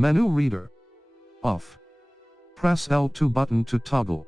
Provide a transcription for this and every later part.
Menu reader. Off. Press L2 button to toggle.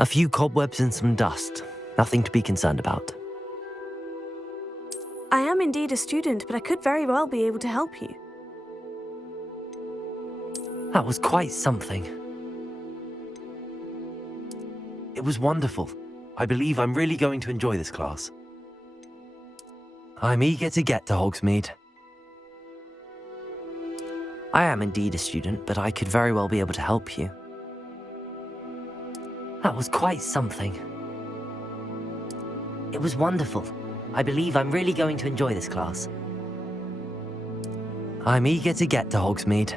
A few cobwebs and some dust. Nothing to be concerned about. I am indeed a student, but I could very well be able to help you. That was quite something. It was wonderful. I believe I'm really going to enjoy this class. I'm eager to get to Hogsmeade. I am indeed a student, but I could very well be able to help you. That was quite something. It was wonderful. I believe I'm really going to enjoy this class. I'm eager to get to Hogsmeade.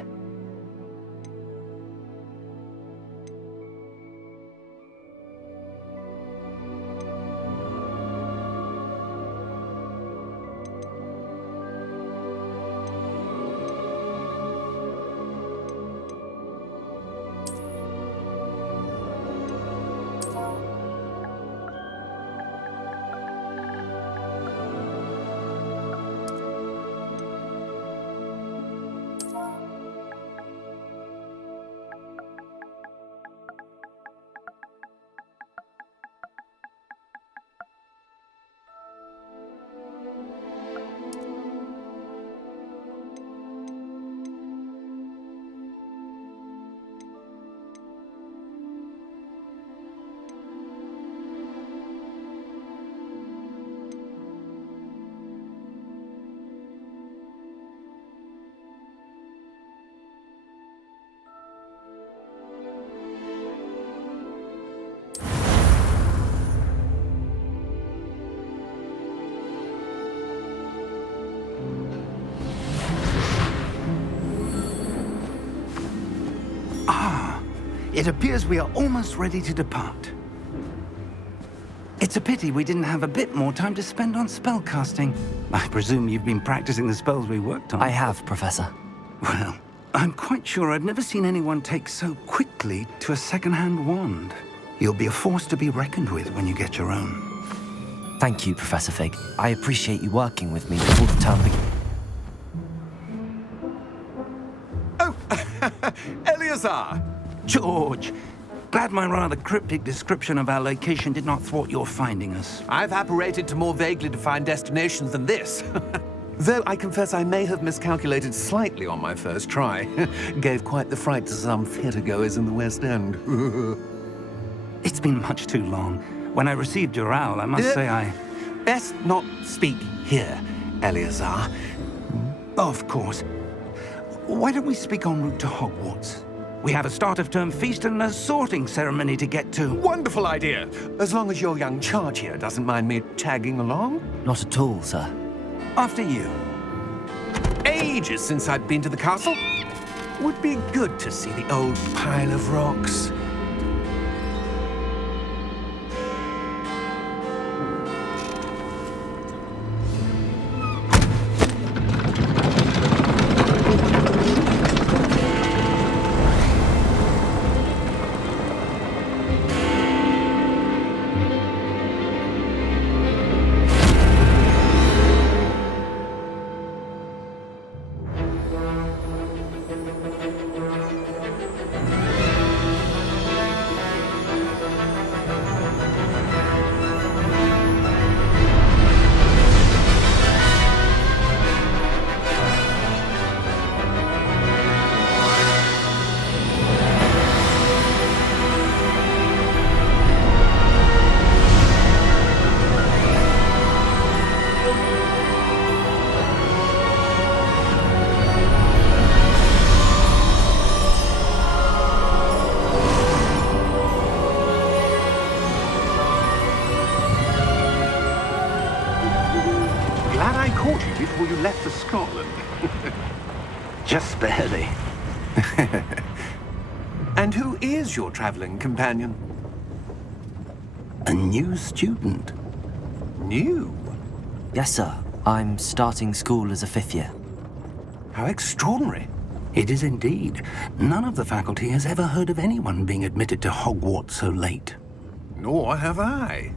It appears we are almost ready to depart. It's a pity we didn't have a bit more time to spend on spellcasting. I presume you've been practicing the spells we worked on. I have, Professor. Well, I'm quite sure I've never seen anyone take so quickly to a second-hand wand. You'll be a force to be reckoned with when you get your own. Thank you, Professor Fig. I appreciate you working with me before the term begins. Oh, Eleazar! George, glad my rather cryptic description of our location did not thwart your finding us. I've apparated to more vaguely defined destinations than this. Though I confess I may have miscalculated slightly on my first try. Gave quite the fright to some theatre-goers in the West End. It's been much too long. When I received your owl, I must say I... Best not speak here, Eleazar. Of course. Why don't we speak en route to Hogwarts? We have a start-of-term feast and a sorting ceremony to get to. Wonderful idea! As long as your young charge here doesn't mind me tagging along. Not at all, sir. After you. Ages since I'd been to the castle. Would be good to see the old pile of rocks. Before you left for Scotland. Just barely. And who is your traveling companion? A new student. New? Yes, sir. I'm starting school as a 5th year. How extraordinary. It is indeed. None of the faculty has ever heard of anyone being admitted to Hogwarts so late. Nor have I.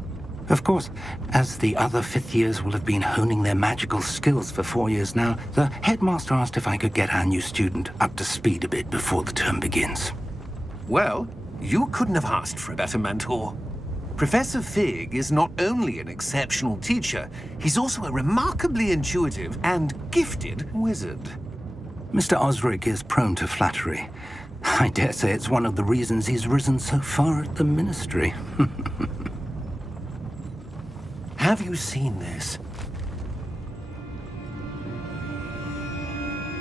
Of course, as the other 5th years will have been honing their magical skills for 4 years now, the headmaster asked if I could get our new student up to speed a bit before the term begins. Well, You couldn't have asked for a better mentor. Professor Fig is not only an exceptional teacher, he's also a remarkably intuitive and gifted wizard. Mr. Osric is prone to flattery. I dare say it's one of the reasons he's risen so far at the Ministry. Have you seen this?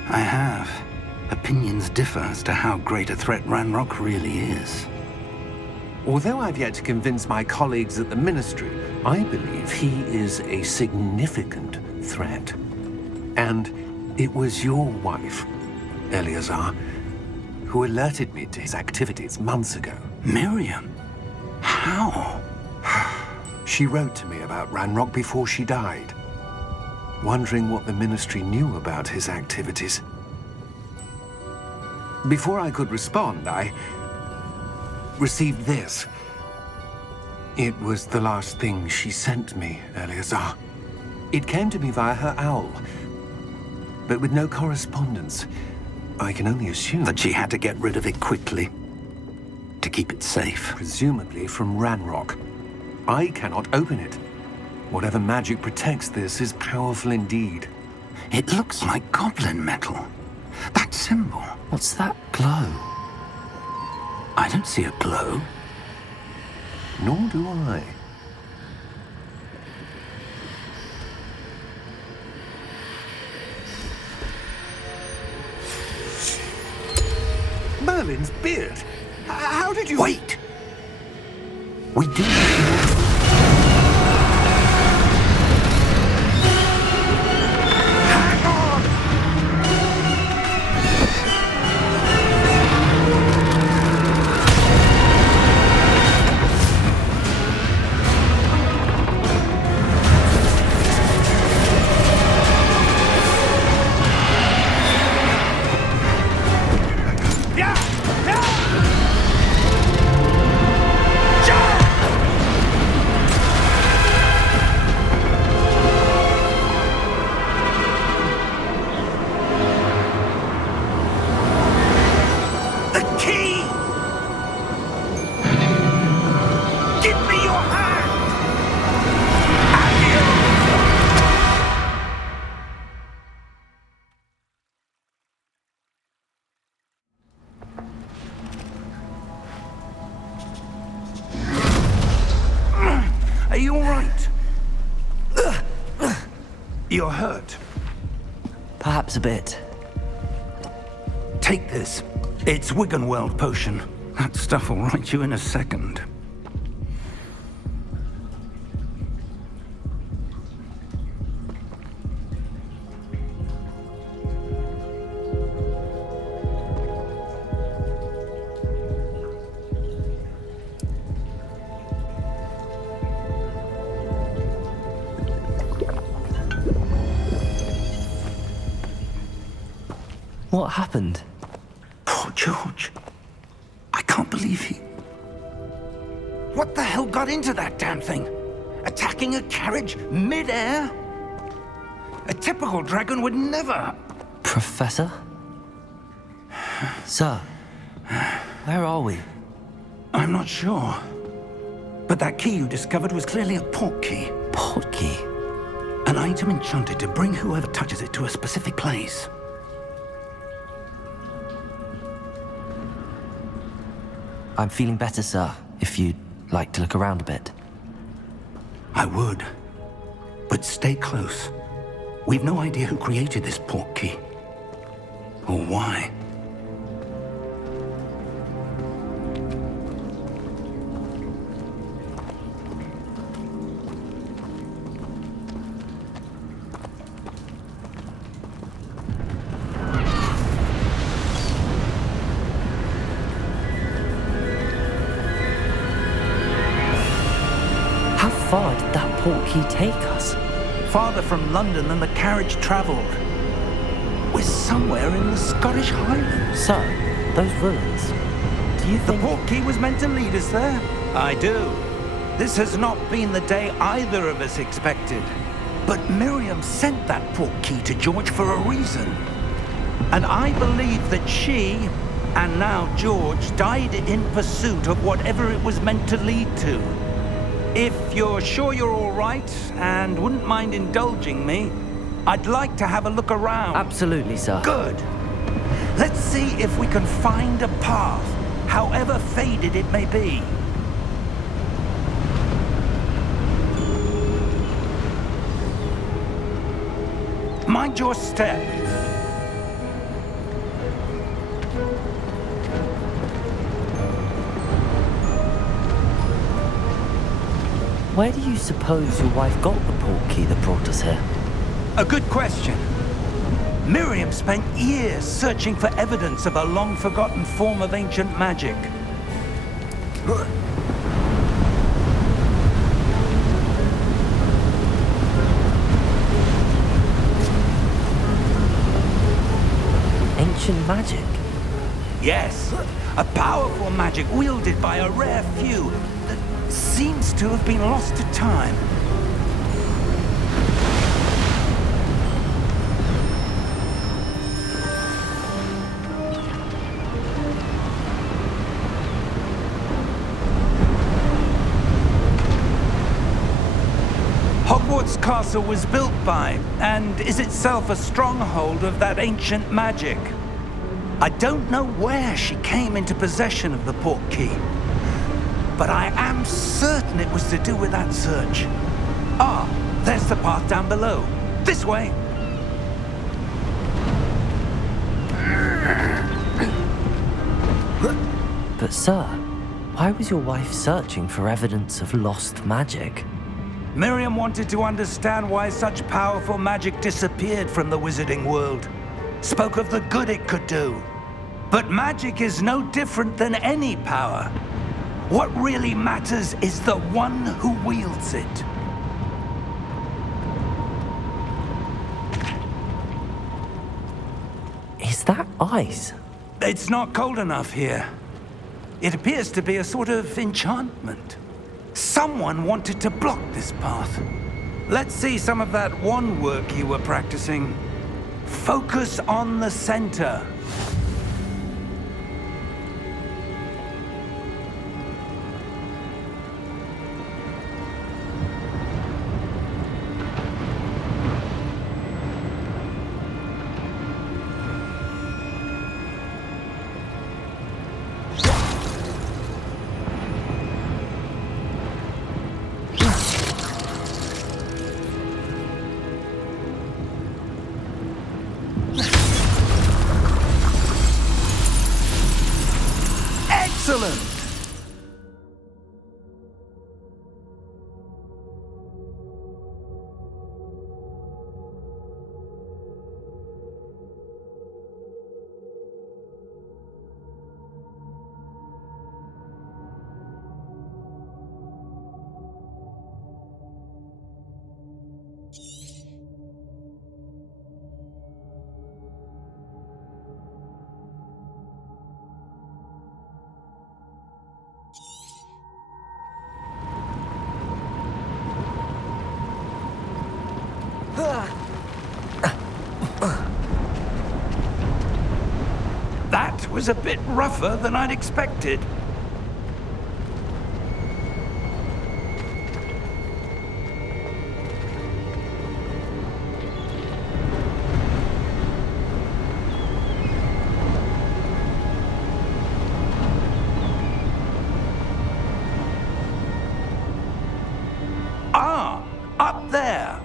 I have. Opinions differ as to how great a threat Ranrock really is. Although I've yet to convince my colleagues at the Ministry, I believe he is a significant threat. And it was your wife, Eleazar, who alerted me to his activities months ago. Miriam? How? She wrote to me about Ranrock before she died, wondering what the Ministry knew about his activities. Before I could respond, I received this. It was the last thing she sent me, Eleazar. It came to me via her owl, but with no correspondence. I can only assume That she had to get rid of it quickly, to keep it safe. presumably from Ranrock. I cannot open it. Whatever magic protects this is powerful indeed. It looks like goblin metal. That symbol. What's that glow? I don't see a glow. Nor do I. Merlin's beard! How did you... Wait! We do need to... Are you all right? You're hurt. Perhaps a bit. Take this. It's Wiggenweld potion. That stuff will right you in a second. What happened? Poor George. I can't believe he... What the hell got into that damn thing? Attacking a carriage mid-air? A typical dragon would never... Professor? Sir, where are we? I'm not sure. But that key you discovered was clearly a port key. Port key? An item enchanted to bring whoever touches it to a specific place. I'm feeling better, sir, if you'd like to look around a bit. I would. But stay close. We've no idea who created this port key. Or why. How far did that port key take us? Farther from London than the carriage travelled. We're somewhere in the Scottish Highlands. Sir, those ruins. Do you The think... port key was meant to lead us there. I do. This has not been the day either of us expected. But Miriam sent that port key to George for a reason. And I believe that she And now George died in pursuit of whatever it was meant to lead to. If you're sure you're all right and wouldn't mind indulging me, I'd like to have a look around. Absolutely, sir. Good. Let's see if we can find a path, however faded it may be. Mind your step. Where do you suppose your wife got the portkey that brought us here? A good question. Miriam spent years searching for evidence of a long-forgotten form of ancient magic. Ancient magic? Yes, a powerful magic wielded by a rare few that seems to have been lost to time. Hogwarts Castle was built by, and is itself a stronghold of that ancient magic. I don't know where she came into possession of the portkey, but I am certain it was to do with that search. Ah, there's the path down below. This way. But sir, why was your wife searching for evidence of lost magic? Miriam wanted to understand why such powerful magic disappeared from the wizarding world. Spoke of the good it could do. But magic is no different than any power. What really matters is the one who wields it. Is that ice? It's not cold enough here. It appears to be a sort of enchantment. Someone wanted to block this path. Let's see some of that wand work you were practicing. Focus on the center. Excellent! That was a bit rougher than I'd expected. Ah, up there.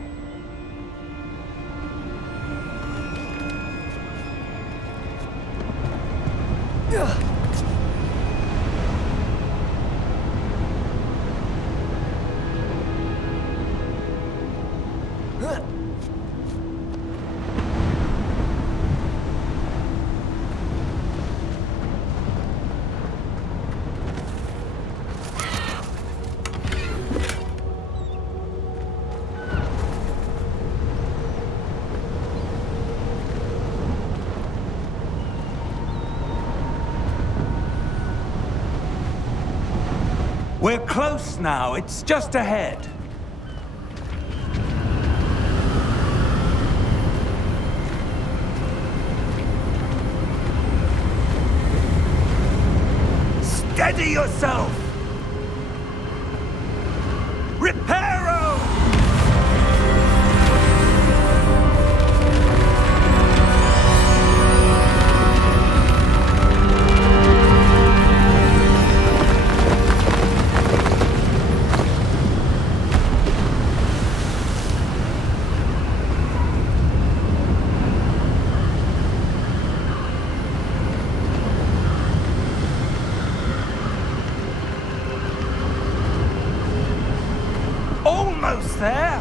We're close now. It's just ahead. Steady yourself! Reparo! Almost there!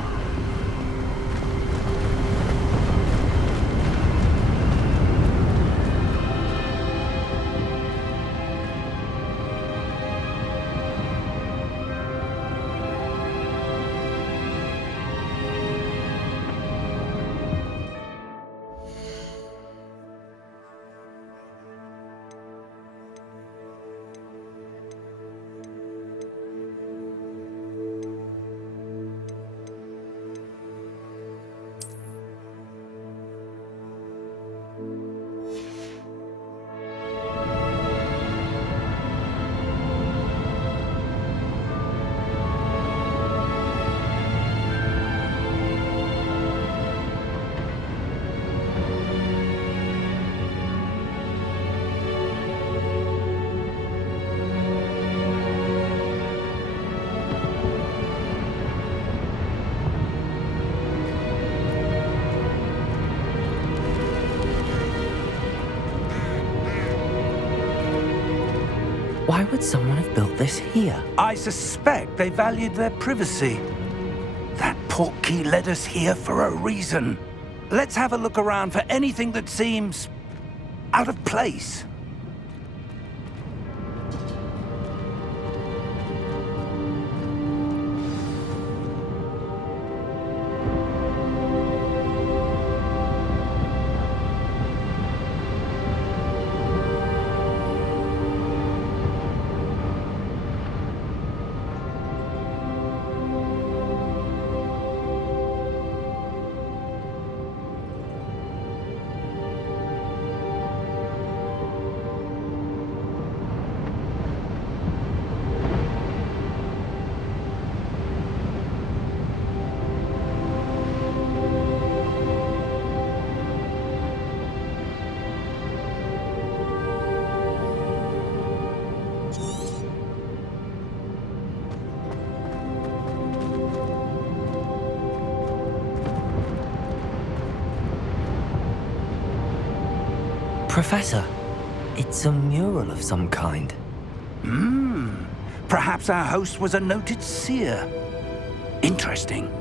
Why would someone have built this here? I suspect they valued their privacy. That portkey led us here for a reason. Let's have a look around for anything that seems out of place. Professor, it's a mural of some kind. Perhaps our host was a noted seer. Interesting.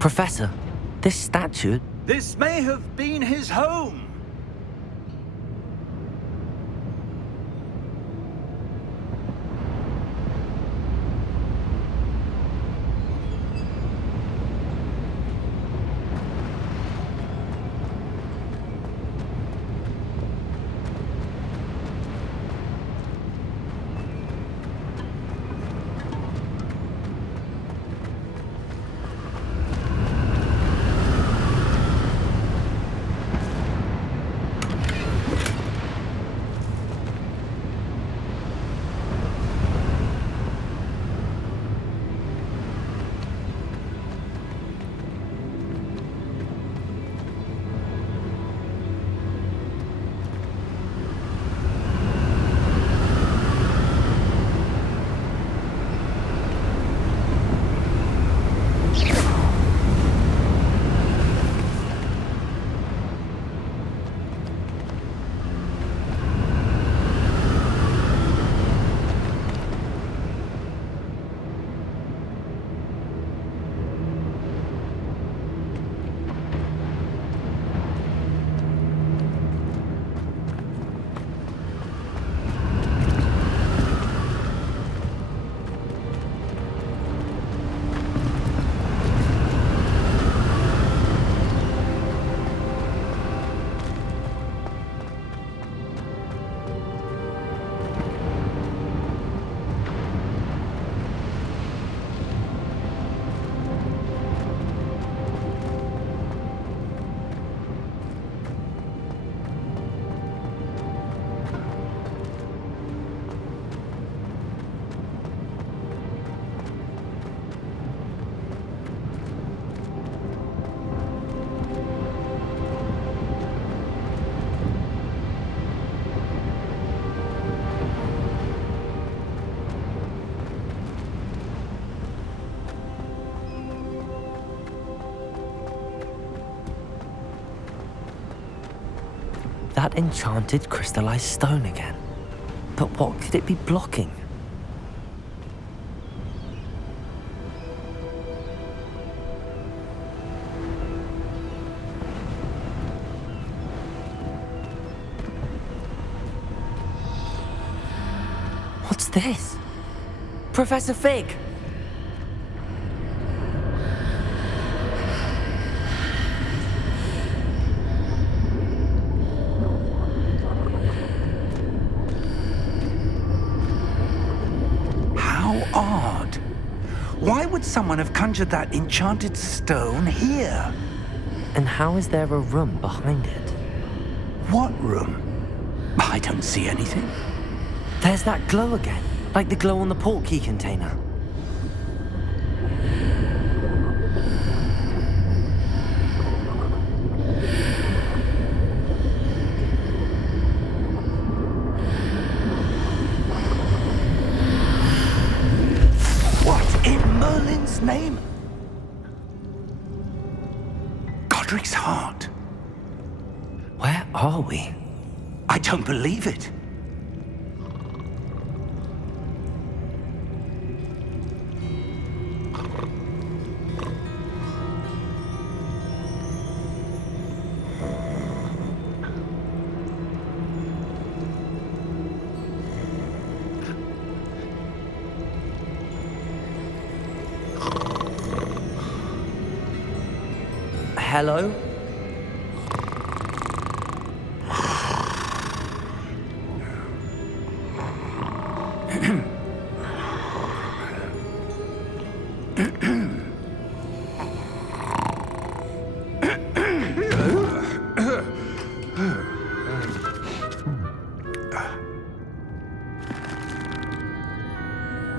Professor, this statue... This may have been his home. That enchanted crystallized stone again. But what could it be blocking? What's this? Professor Fig! How odd. Why would someone have conjured that enchanted stone here? And how is there a room behind it? What room? I don't see anything. There's that glow again, like the glow on the portkey container. What in Merlin's name? Godric's heart. Where are we? I don't believe it. Hello?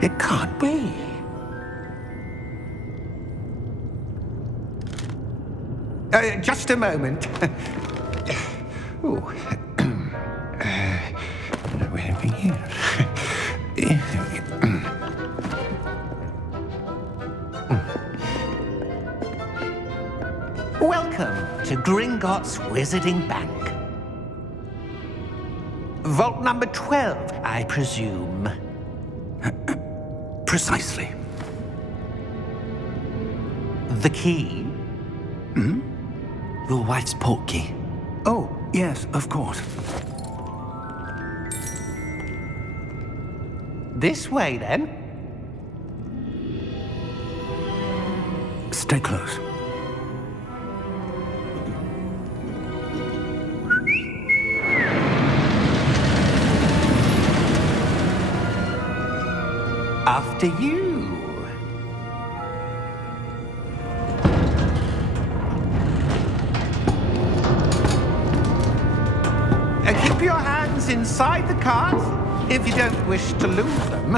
It can't be. Just a moment. Oh. Anything here? Welcome to Gringotts Wizarding Bank. Vault number 12, I presume. Precisely. The key? Your wife's portkey. Oh, yes, of course. This way, then. Stay close. After you. Keep your hands inside the cart if you don't wish to lose them.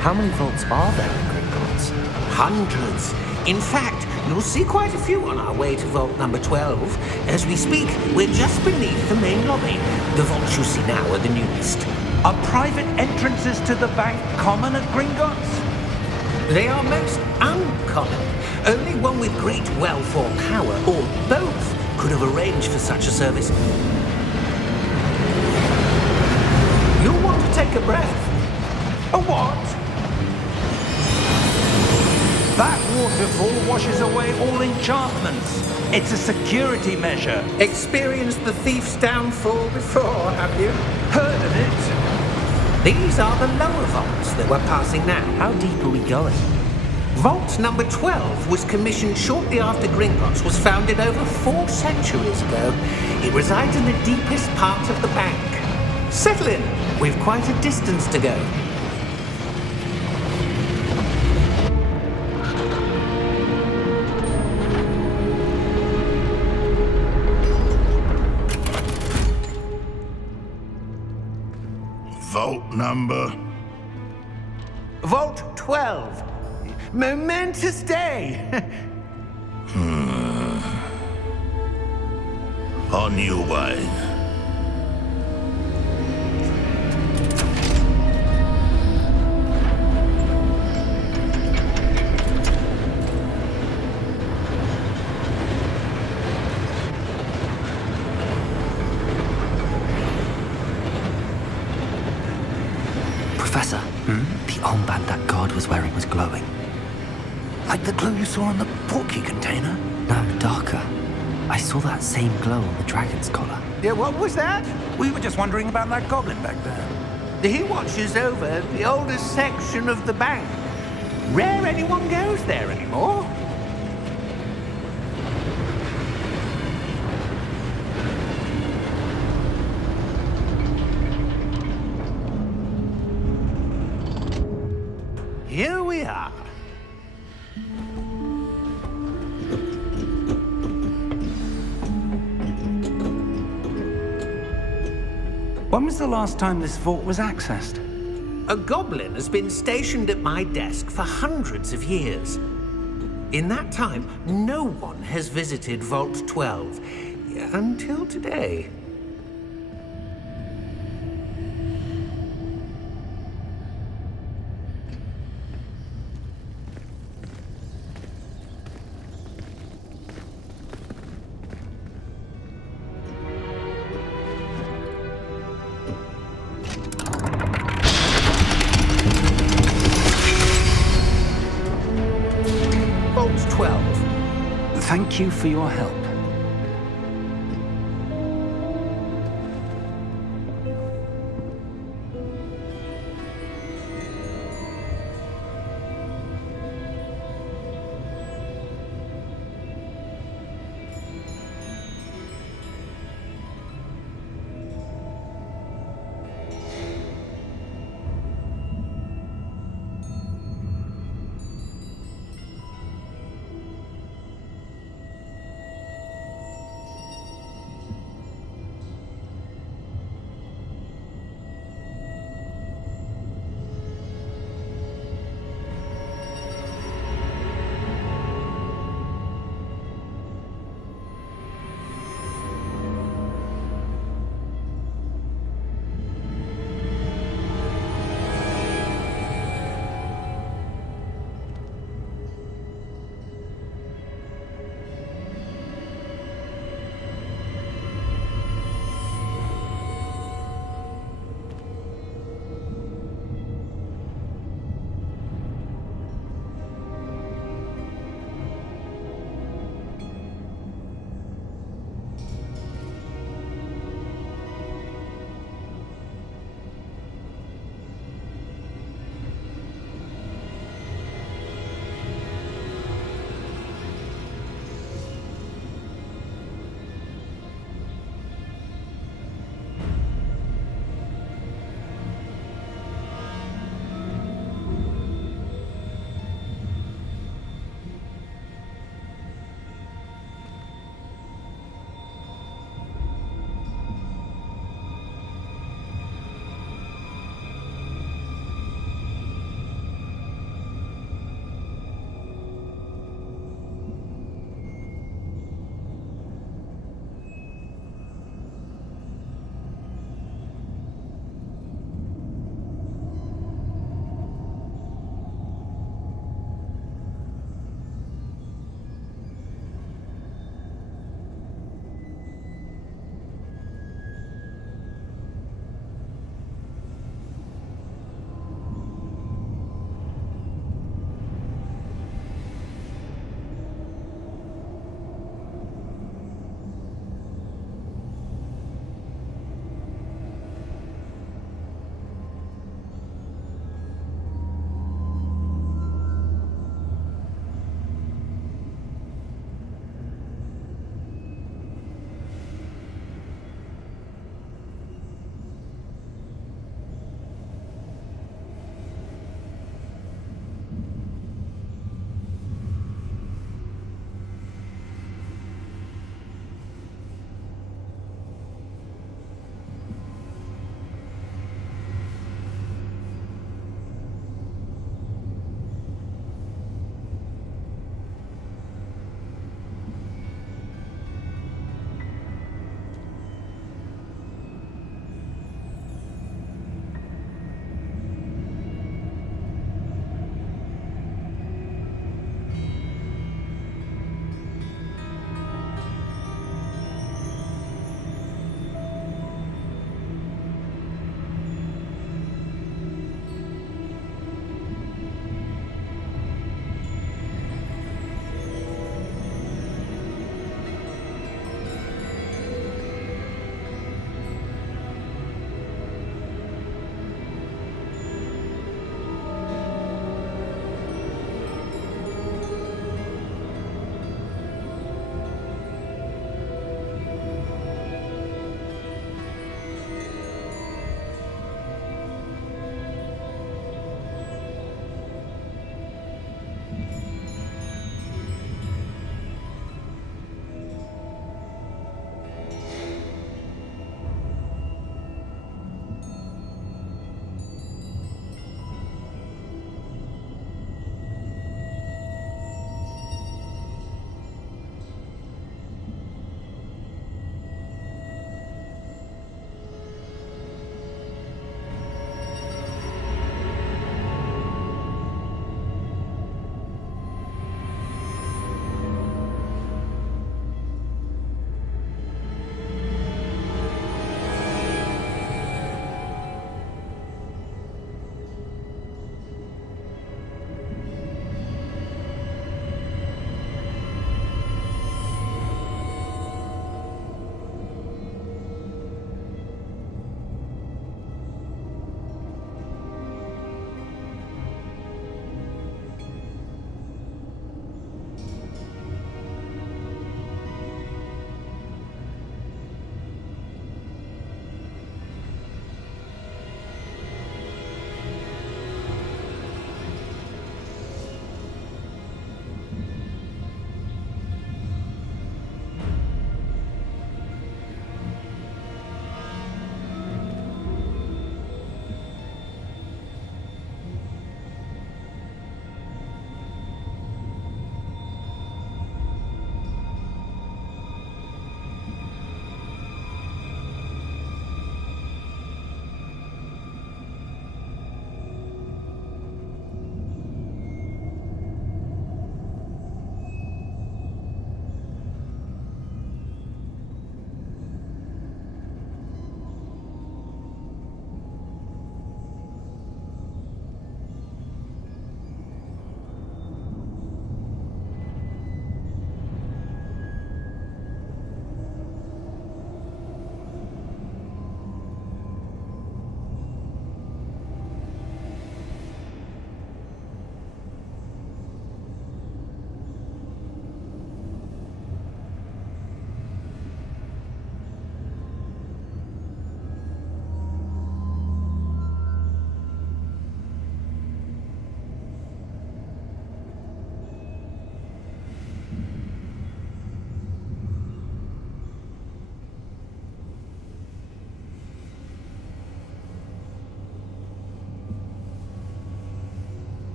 How many vaults are there in Gringotts? Hundreds. In fact, you'll see quite a few on our way to vault number 12. As we speak, we're just beneath the main lobby. The vaults you see now are the newest. Are private entrances to the bank common at Gringotts? They are most uncommon. Only one with great wealth or power, or both, could have arranged for such a service. You'll want to take a breath. A what? That waterfall washes away all enchantments. It's a security measure. Experienced the thief's downfall before, have you? Heard of it? These are the lower vaults that we're passing now. How deep are we going? Vault number 12 was commissioned shortly after Gringotts was founded over 4 centuries ago. It resides in the deepest part of the bank. Settle in. We've quite a distance to go. Vault number? Vault 12. Momentous day. On your way. Professor, the armband that guard was wearing was glowing. Like the glow you saw on the portkey container? No, darker. I saw that same glow on the dragon's collar. Yeah, what was that? We were just wondering about that goblin back there. He watches over the oldest section of the bank. Rare anyone goes there anymore. Here we are. When was the last time this vault was accessed? A goblin has been stationed at my desk for hundreds of years. In that time, no one has visited Vault 12 until today. Vault 12. Thank you for your help.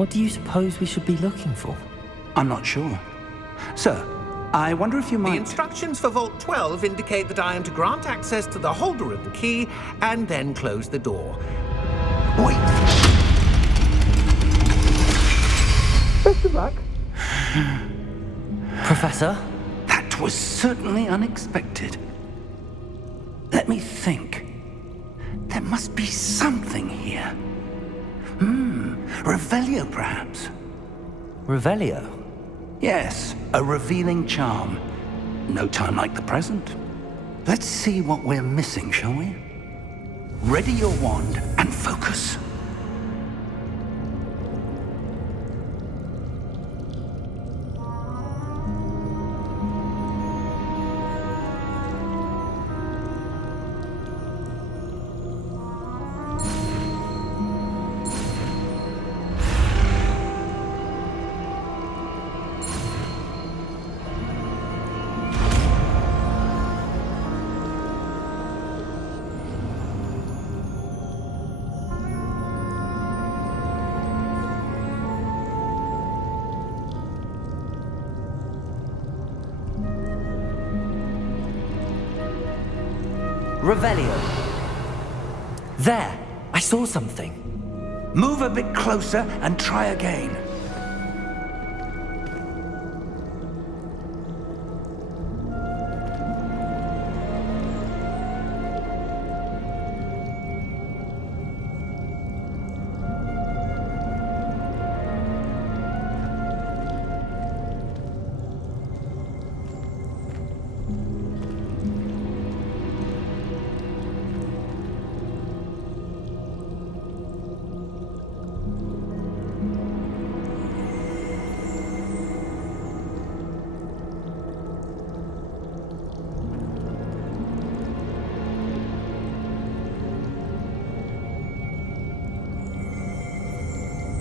What do you suppose we should be looking for? I'm not sure. Sir, I wonder if you The might... instructions for Vault 12 indicate that I am to grant access to the holder of the key and then close the door. Wait! Best of luck. Professor? That was certainly unexpected. Let me think. There must be something here. Revelio, perhaps? Revelio? Yes, a revealing charm. No time like the present. Let's see what we're missing, shall we? Ready your wand and focus. Revelio. There! I saw something. Move a bit closer and try again.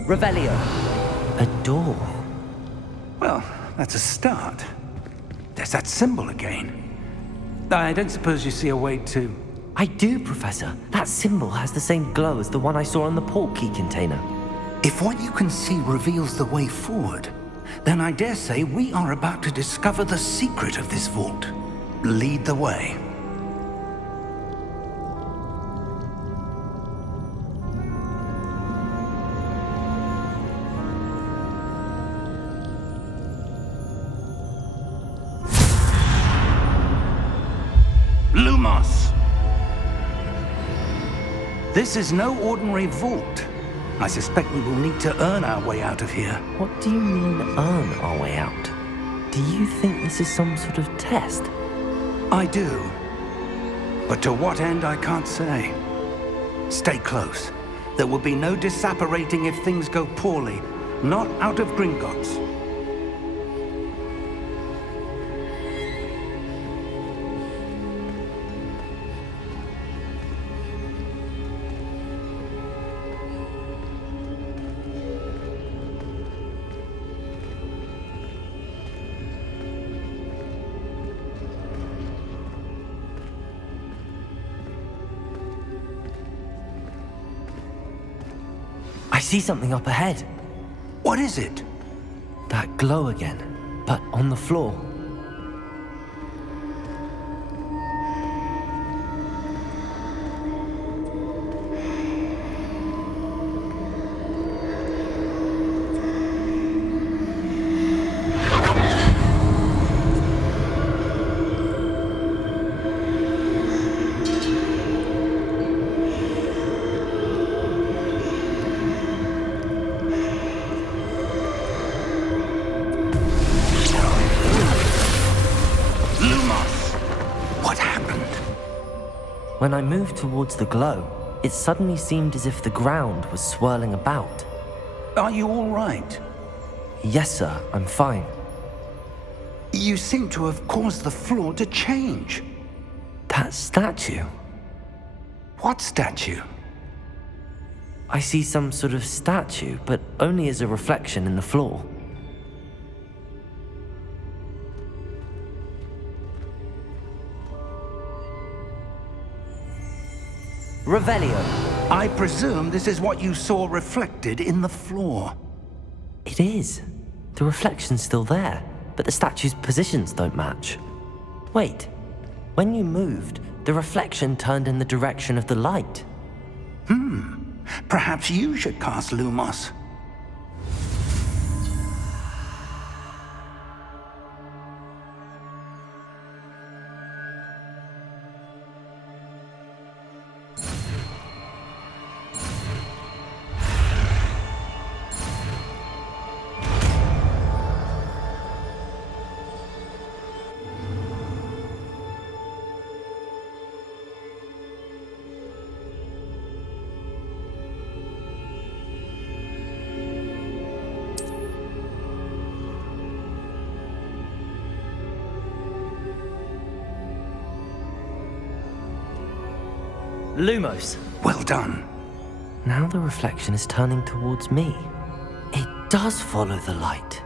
Revelio. A door. Well, that's a start. There's that symbol again. I don't suppose you see a way to... I do, Professor. That symbol has the same glow as the one I saw on the port key container. If what you can see reveals the way forward, then I dare say we are about to discover the secret of this vault. Lead the way. Lumos! This is no ordinary vault. I suspect we will need to earn our way out of here. What do you mean, earn our way out? Do you think this is some sort of test? I do. But to what end, I can't say. Stay close. There will be no disapparating if things go poorly. Not out of Gringotts. I see something up ahead. What is it? That glow again, but on the floor. When I moved towards the glow, it suddenly seemed as if the ground was swirling about. Are you all right? Yes, sir, I'm fine. You seem to have caused the floor to change. That statue? What statue? I see some sort of statue, but only as a reflection in the floor. Revelio. I presume this is what you saw reflected in the floor. It is. The reflection's still there, but the statue's positions don't match. Wait, when you moved, the reflection turned in the direction of the light. Perhaps you should cast Lumos. Lumos. Well done. Now the reflection is turning towards me. It does follow the light.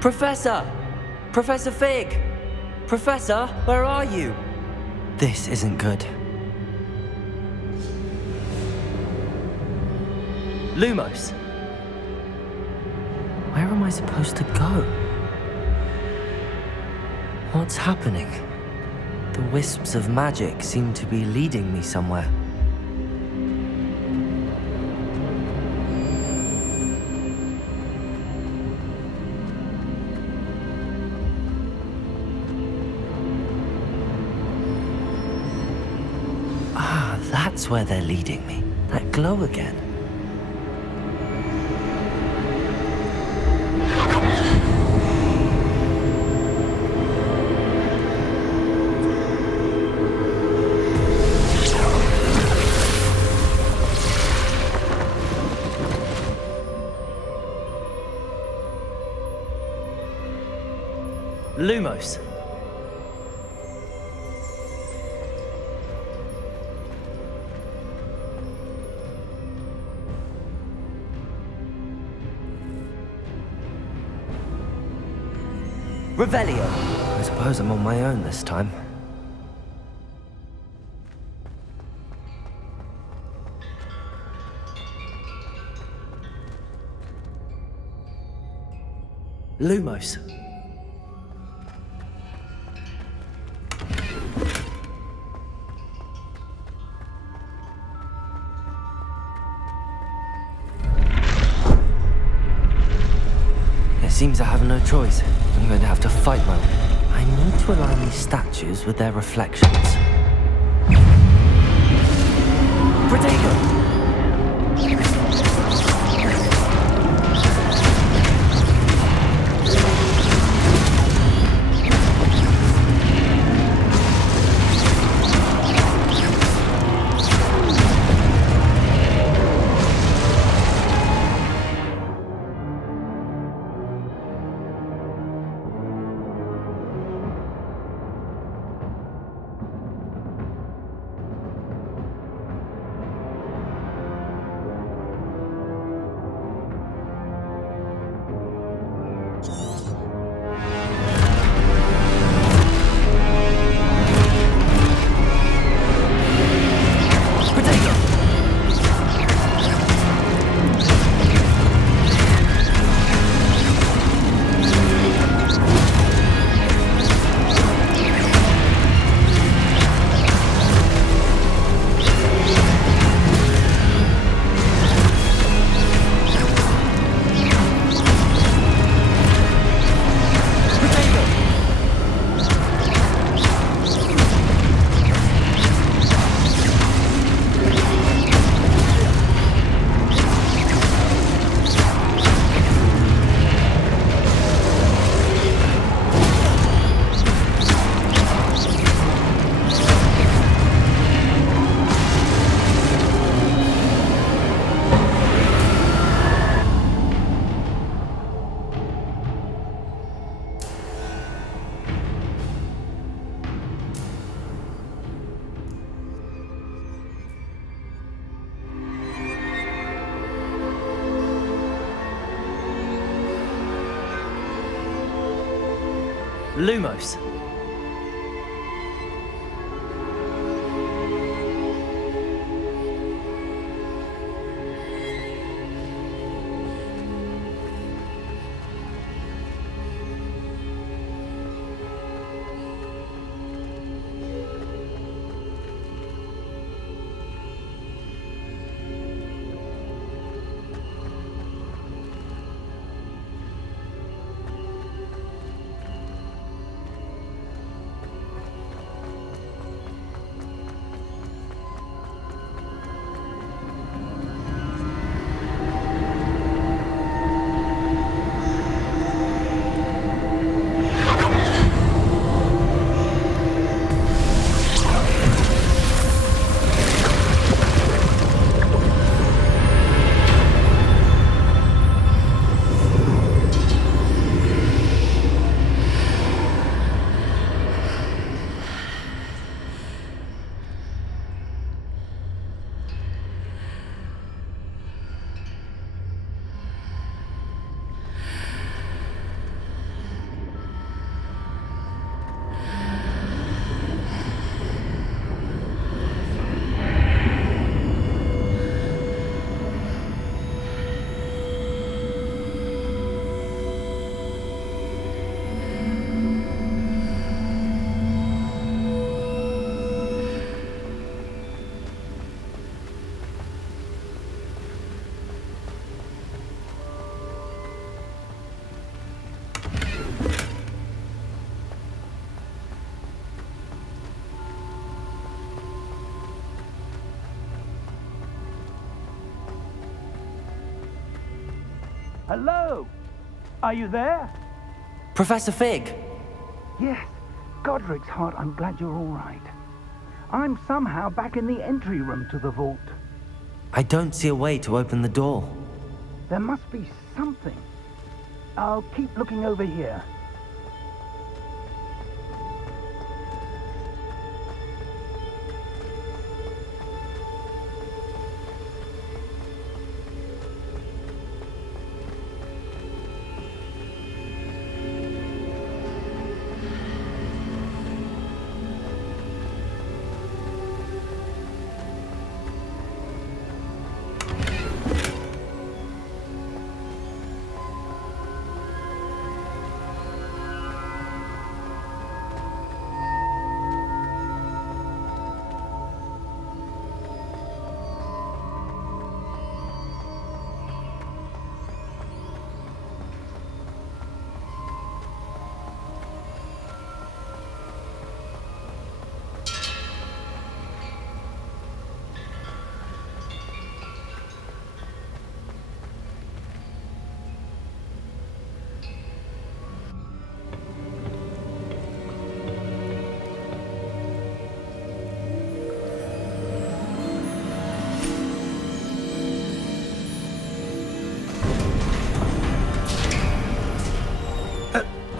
Professor! Professor Fig! Professor, where are you? This isn't good. Lumos! Where am I supposed to go? What's happening? The wisps of magic seem to be leading me somewhere. That's where they're leading me. That glow again. Lumos. Revelio. I suppose I'm on my own this time. Lumos. It seems I have no choice. I'm going to have to fight my way. I need to align these statues with their reflections. Protego! Lumos. Hello? Are you there? Professor Fig! Yes. Godric's heart, I'm glad you're all right. I'm somehow back in the entry room to the vault. I don't see a way to open the door. There must be something. I'll keep looking over here.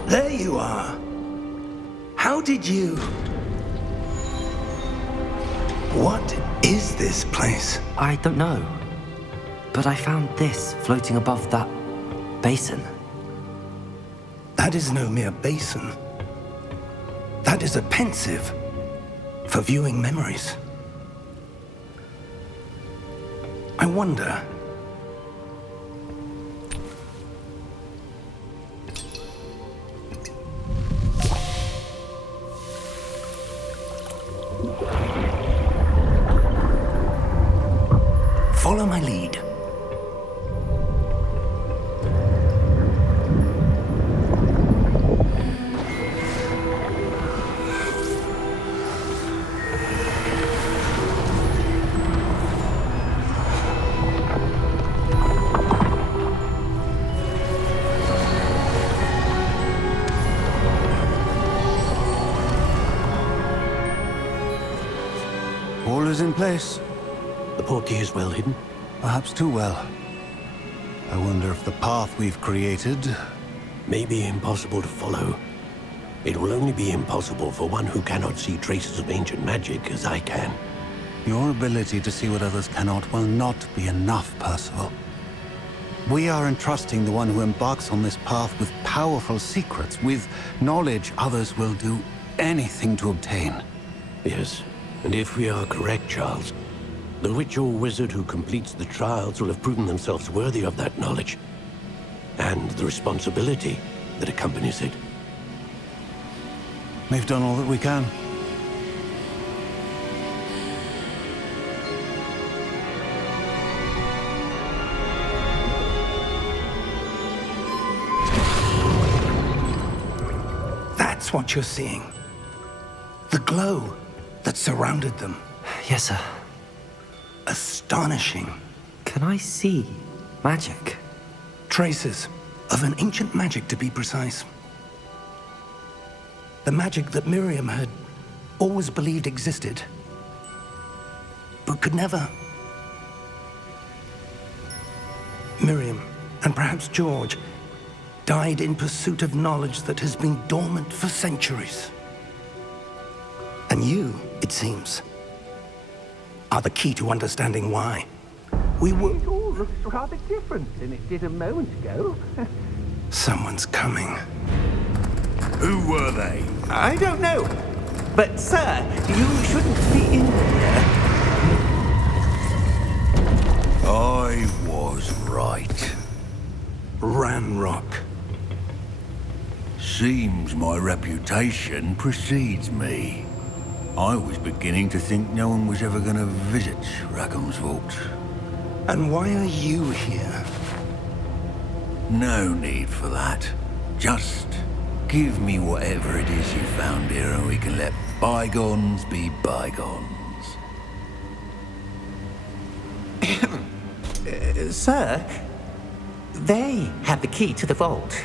There you are. How did you... What is this place? I don't know. But I found this floating above that basin. That is no mere basin. That is a pensive for viewing memories. I wonder... Follow my lead. All is in place. The portkey is well hidden. Perhaps too well. I wonder if the path we've created... May be impossible to follow. It will only be impossible for one who cannot see traces of ancient magic as I can. Your ability to see what others cannot will not be enough, Percival. We are entrusting the one who embarks on this path with powerful secrets, with knowledge others will do anything to obtain. Yes, and if we are correct, Charles, the witch or wizard who completes the trials will have proven themselves worthy of that knowledge, and the responsibility that accompanies it. We've done all that we can. That's what you're seeing. The glow that surrounded them. Yes, sir. Astonishing. Can I see magic? Traces of an ancient magic, to be precise. The magic that Miriam had always believed existed, but could never. Miriam, and perhaps George, died in pursuit of knowledge that has been dormant for centuries. And you, it seems, are the key to understanding why. We were... It all looks rather different than it did a moment ago. Someone's coming. Who were they? I don't know. But, sir, you shouldn't be in here. I was right. Ranrock. Seems my reputation precedes me. I was beginning to think no one was ever going to visit Rackham's vault. And why are you here? No need for that. Just give me whatever it is you found here and we can let bygones be bygones. Sir, they have the key to the vault.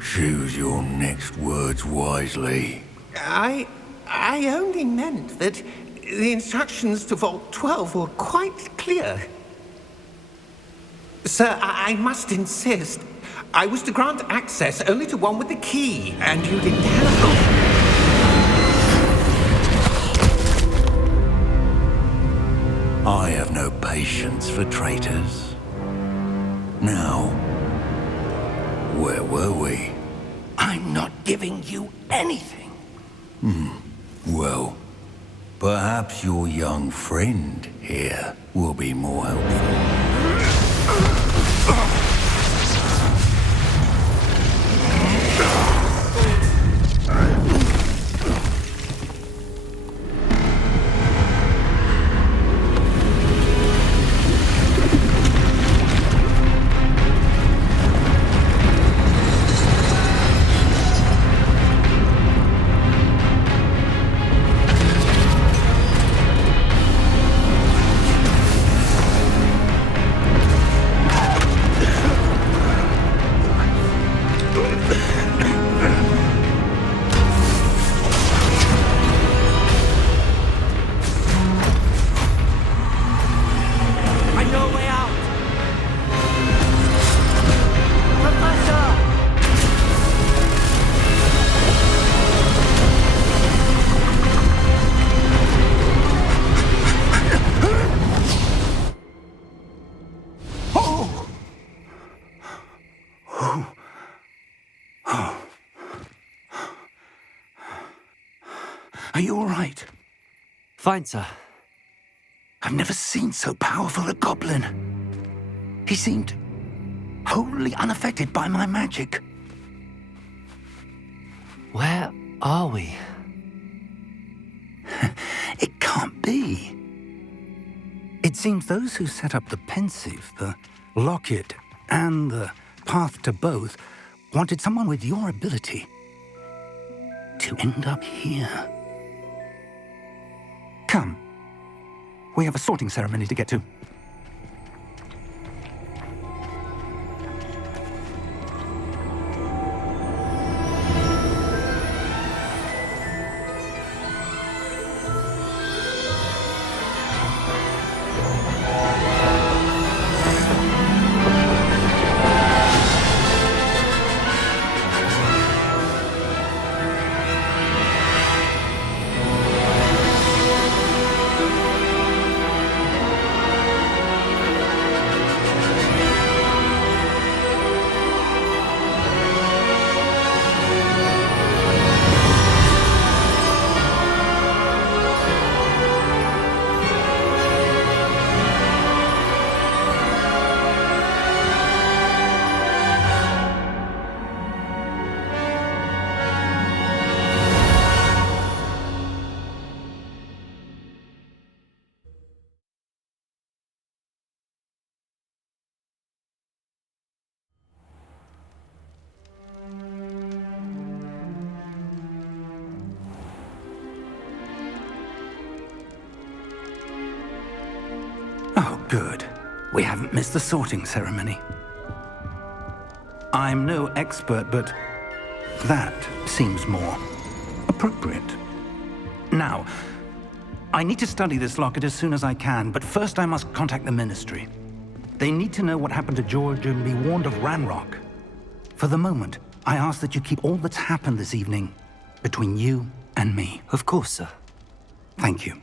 Choose your next words wisely. I only meant that the instructions to Vault 12 were quite clear. Sir, I must insist. I was to grant access only to one with the key, and you didn't have... I have no patience for traitors. Now, where were we? I'm not giving you anything. Well, perhaps your young friend here will be more helpful. Are you all right? Fine, sir. I've never seen so powerful a goblin. He seemed wholly unaffected by my magic. Where are we? It can't be. It seems those who set up the pensive, the locket, and the path to both wanted someone with your ability to end up here. Come. We have a sorting ceremony to get to. Good. We haven't missed the sorting ceremony. I'm no expert, but that seems more appropriate. Now, I need to study this locket as soon as I can, but first I must contact the Ministry. They need to know what happened to George and be warned of Ranrock. For the moment, I ask that you keep all that's happened this evening between you and me. Of course, sir. Thank you.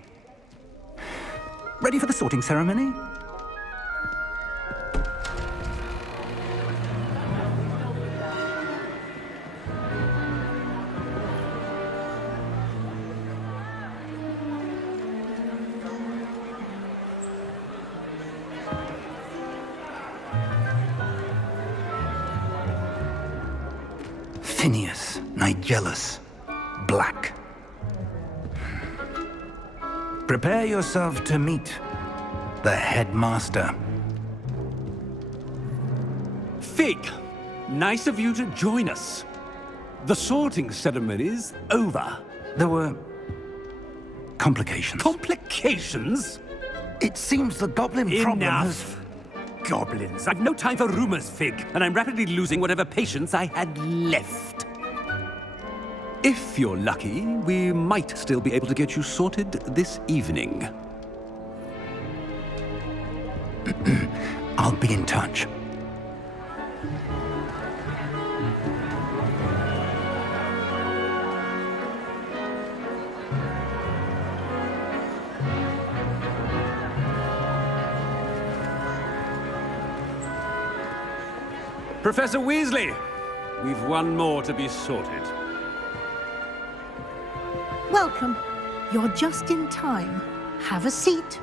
Ready for the sorting ceremony? Phineas, Nigellus, Black. Prepare yourself to meet the headmaster. Fig, nice of you to join us. The sorting ceremony's over. There were complications. Complications? It seems the goblin problem has... Enough! Goblins. I've no time for rumors, Fig, and I'm rapidly losing whatever patience I had left. If you're lucky, we might still be able to get you sorted this evening. I'll be in touch. Professor Weasley, we've one more to be sorted. Welcome. You're just in time. Have a seat.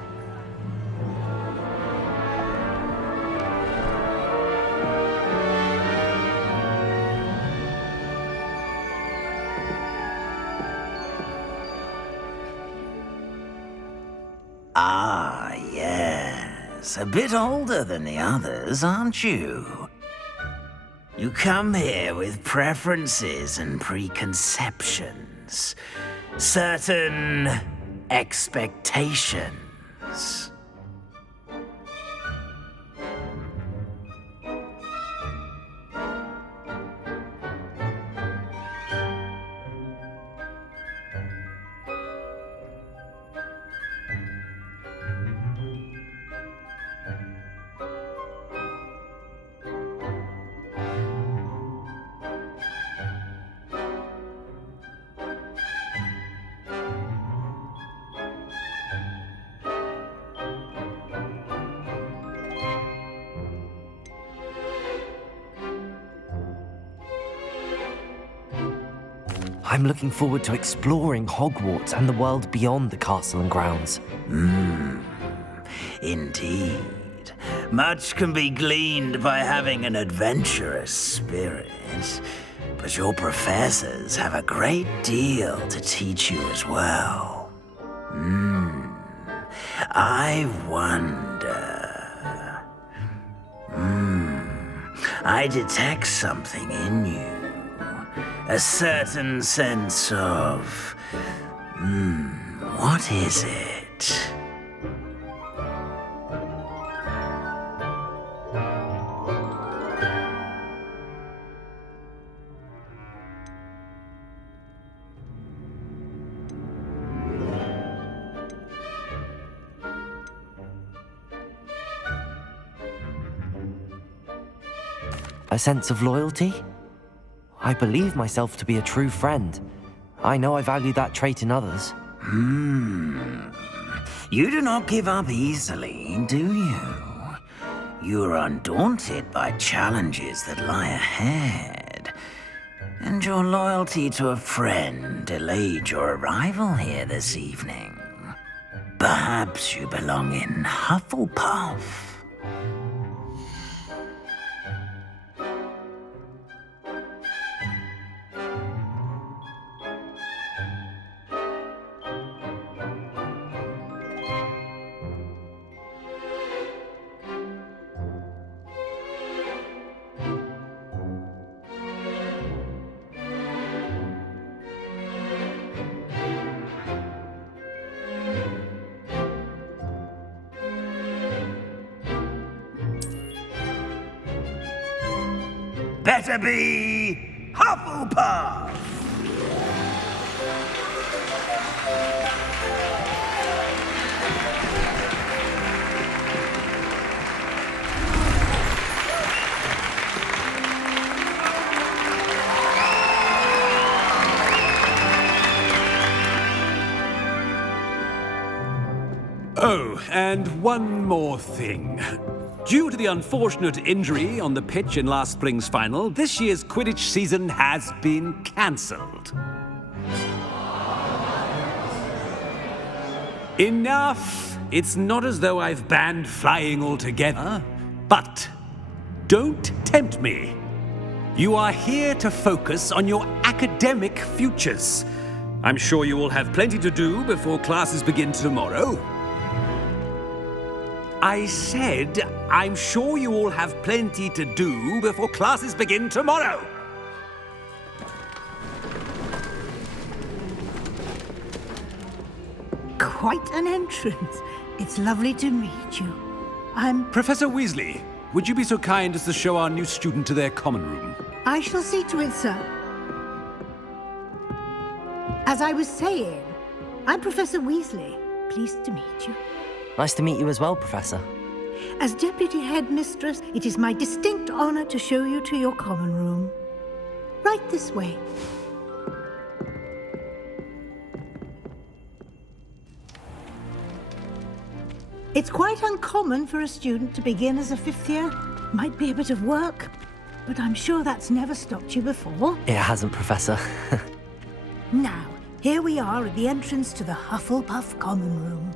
Ah, yes. A bit older than the others, aren't you? You come here with preferences and preconceptions. Certain expectations. I'm looking forward to exploring Hogwarts and the world beyond the castle and grounds. Indeed. Much can be gleaned by having an adventurous spirit, but your professors have a great deal to teach you as well. I wonder... I detect something in you. A certain sense of... what is it? A sense of loyalty? I believe myself to be a true friend. I know I value that trait in others. You do not give up easily, do you? You are undaunted by challenges that lie ahead. And your loyalty to a friend delayed your arrival here this evening. Perhaps you belong in Hufflepuff. better be Hufflepuff! Oh, and one more thing. Due to the unfortunate injury on the pitch in last spring's final, this year's Quidditch season has been cancelled. Enough! It's not as though I've banned flying altogether, but don't tempt me. You are here to focus on your academic futures. I'm sure you will have plenty to do before classes begin tomorrow. I said, I'm sure you all have plenty to do before classes begin tomorrow. Quite an entrance. It's lovely to meet you. Professor Weasley, would you be so kind as to show our new student to their common room? I shall see to it, sir. As I was saying, I'm Professor Weasley. Pleased to meet you. Nice to meet you as well, Professor. As Deputy Headmistress, it is my distinct honor to show you to your common room. Right this way. It's quite uncommon for a student to begin as a fifth year. Might be a bit of work, but I'm sure that's never stopped you before. It hasn't, Professor. Now, here we are at the entrance to the Hufflepuff common room.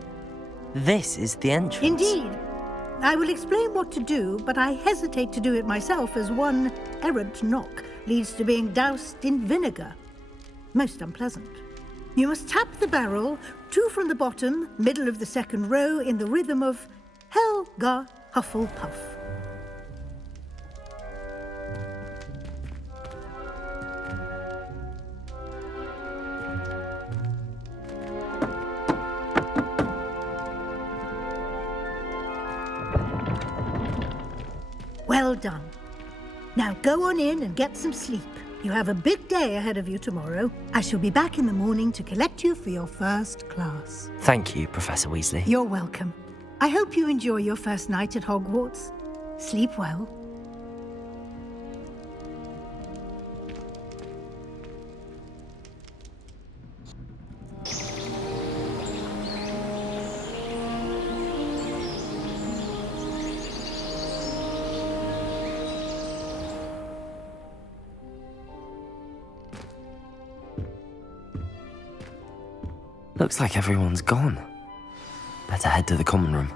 This is the entrance. Indeed. I will explain what to do, but I hesitate to do it myself as one errant knock leads to being doused in vinegar. Most unpleasant. You must tap the barrel, 2 from the bottom, middle of the second row, in the rhythm of Helga Hufflepuff. Well done. Now go on in and get some sleep. You have a big day ahead of you tomorrow. I shall be back in the morning to collect you for your first class. Thank you, Professor Weasley. You're welcome. I hope you enjoy your first night at Hogwarts. Sleep well. Looks like everyone's gone. Better head to the common room.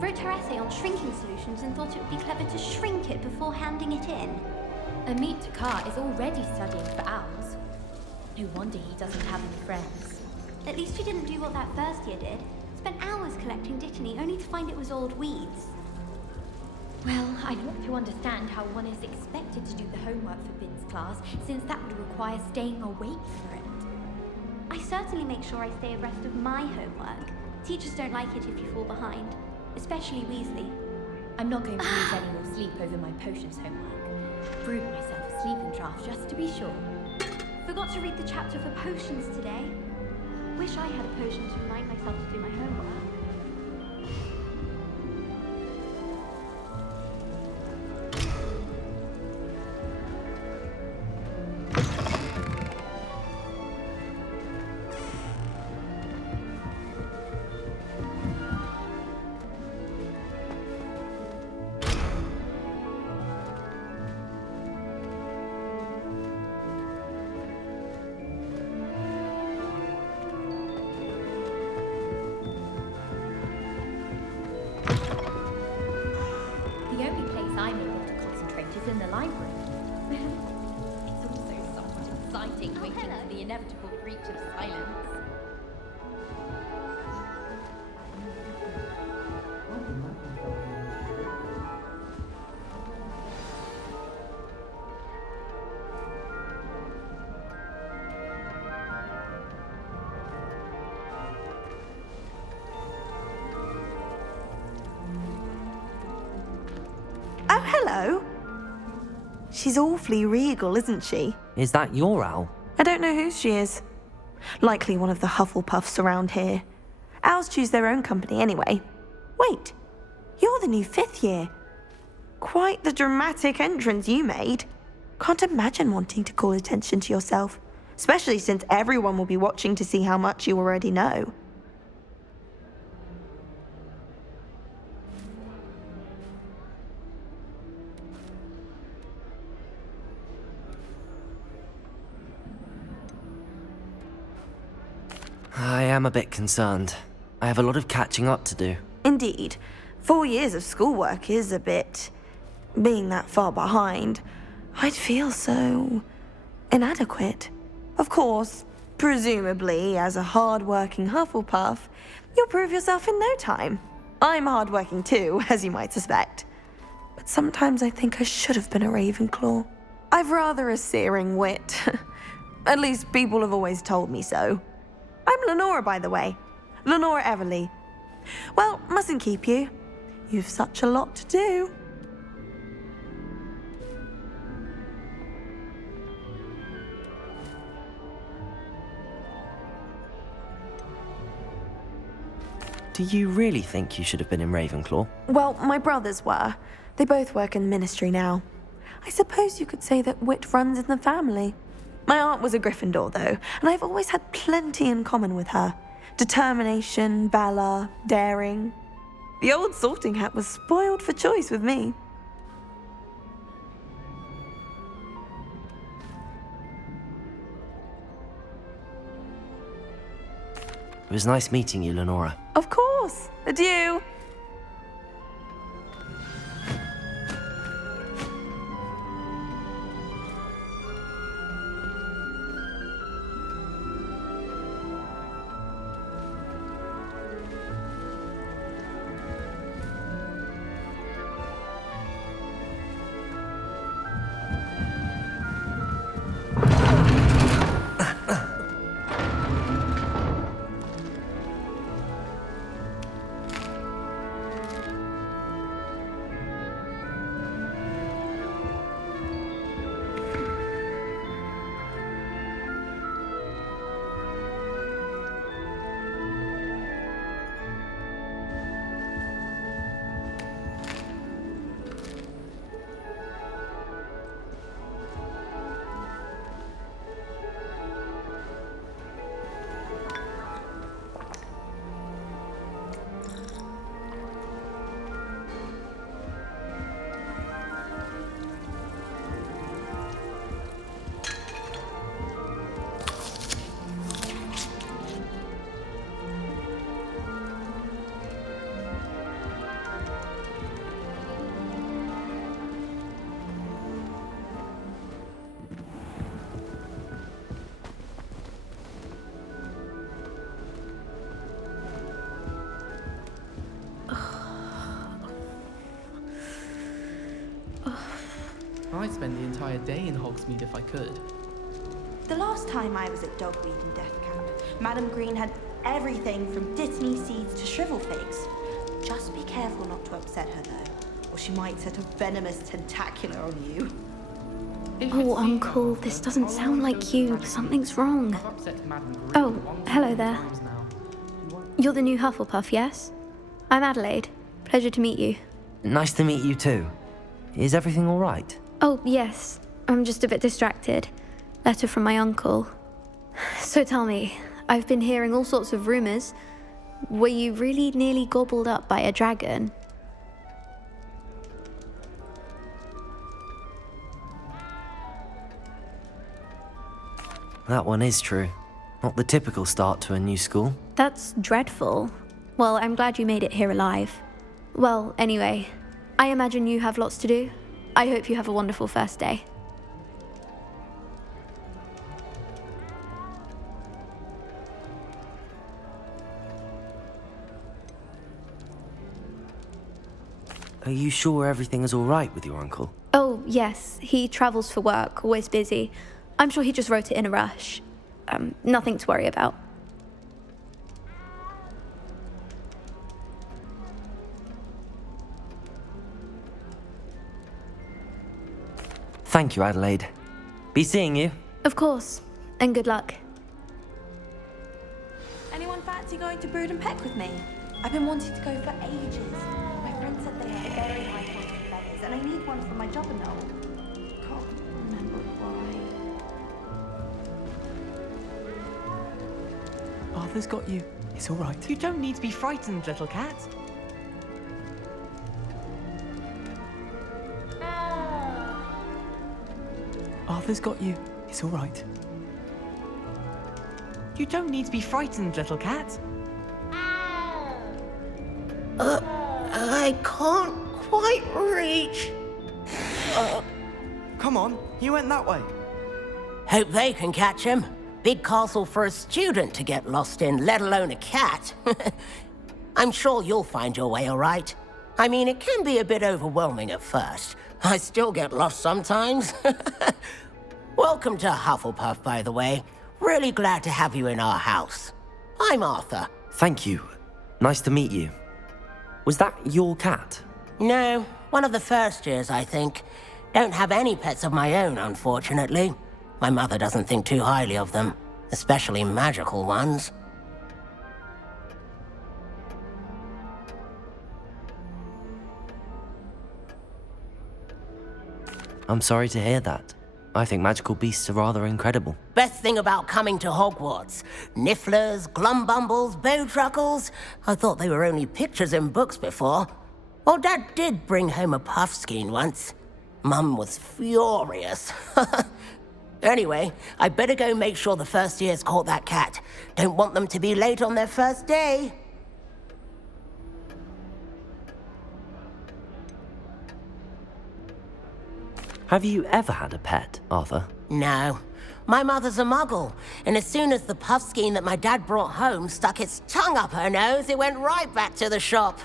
wrote her essay on shrinking solutions and thought it would be clever to shrink it before handing it in. Amit Takar is already studying for owls. No wonder he doesn't have any friends. At least she didn't do what that first year did. Spent hours collecting dittany only to find it was old weeds. Well, I'd want to understand how one is expected to do the homework for Bin's class, since that would require staying awake for it. I certainly make sure I stay abreast of my homework. Teachers don't like it if you fall behind, especially Weasley. I'm not going to lose any more sleep over my potions homework. Brewed myself a sleeping draft just to be sure. Forgot to read the chapter for potions today. Wish I had a potion to remind myself to do my homework. The only place I'm able to concentrate is in the library. It's also somewhat exciting waiting for the inevitable breach of silence. Oh, hello. She's awfully regal, isn't she? Is that your owl? I don't know whose she is. Likely one of the Hufflepuffs around here. Owls choose their own company anyway. Wait, you're the new 5th year. Quite the dramatic entrance you made. Can't imagine wanting to call attention to yourself, especially since everyone will be watching to see how much you already know. I am a bit concerned. I have a lot of catching up to do. Indeed. 4 years of schoolwork is a bit... being that far behind. I'd feel so... inadequate. Of course, presumably, as a hard-working Hufflepuff, you'll prove yourself in no time. I'm hard-working too, as you might suspect. But sometimes I think I should have been a Ravenclaw. I've rather a searing wit. At least people have always told me so. I'm Lenora, by the way. Lenora Everly. Well, mustn't keep you. You've such a lot to do. Do you really think you should have been in Ravenclaw? Well, my brothers were. They both work in the ministry now. I suppose you could say that wit runs in the family. My aunt was a Gryffindor, though, and I've always had plenty in common with her. Determination, valor, daring. The old sorting hat was spoiled for choice with me. It was nice meeting you, Lenora. Of course. Adieu. I'd spend the entire day in Hogsmeade if I could. The last time I was at Dogweed and Deathcap, Madam Green had everything from Dittany seeds to shrivel figs. Just be careful not to upset her, though, or she might set a venomous tentacular on you. Oh, Uncle, this doesn't sound like you. Something's wrong. Oh, hello there. You're the new Hufflepuff, yes? I'm Adelaide. Pleasure to meet you. Nice to meet you too. Is everything all right? Oh, yes. I'm just a bit distracted. Letter from my uncle. So tell me, I've been hearing all sorts of rumors. Were you really nearly gobbled up by a dragon? That one is true. Not the typical start to a new school. That's dreadful. Well, I'm glad you made it here alive. Well, anyway, I imagine you have lots to do. I hope you have a wonderful first day. Are you sure everything is all right with your uncle? Oh, yes. He travels for work, always busy. I'm sure he just wrote it in a rush. Nothing to worry about. Thank you, Adelaide. Be seeing you. Of course. And good luck. Anyone fancy going to Brood and Peck with me? I've been wanting to go for ages. My friend said they have very high quality feathers, and I need one for my jobberknoll. Can't remember why. Arthur's got you. It's all right. You don't need to be frightened, little cat. Arthur's got you. It's all right. You don't need to be frightened, little cat. I can't quite reach. Come on, you went that way. Hope they can catch him. Big castle for a student to get lost in, let alone a cat. I'm sure you'll find your way all right. I mean, it can be a bit overwhelming at first. I still get lost sometimes. Welcome to Hufflepuff, by the way. Really glad to have you in our house. I'm Arthur. Thank you. Nice to meet you. Was that your cat? No, one of the first years, I think. Don't have any pets of my own, unfortunately. My mother doesn't think too highly of them, especially magical ones. I'm sorry to hear that. I think magical beasts are rather incredible. Best thing about coming to Hogwarts. Nifflers, glumbumbles, bowtruckles. I thought they were only pictures in books before. Well, Dad did bring home a puffskein once. Mum was furious. Anyway, I better go make sure the first years caught that cat. Don't want them to be late on their first day. Have you ever had a pet, Arthur? No. My mother's a muggle, and as soon as the puffskein that my dad brought home stuck its tongue up her nose, it went right back to the shop.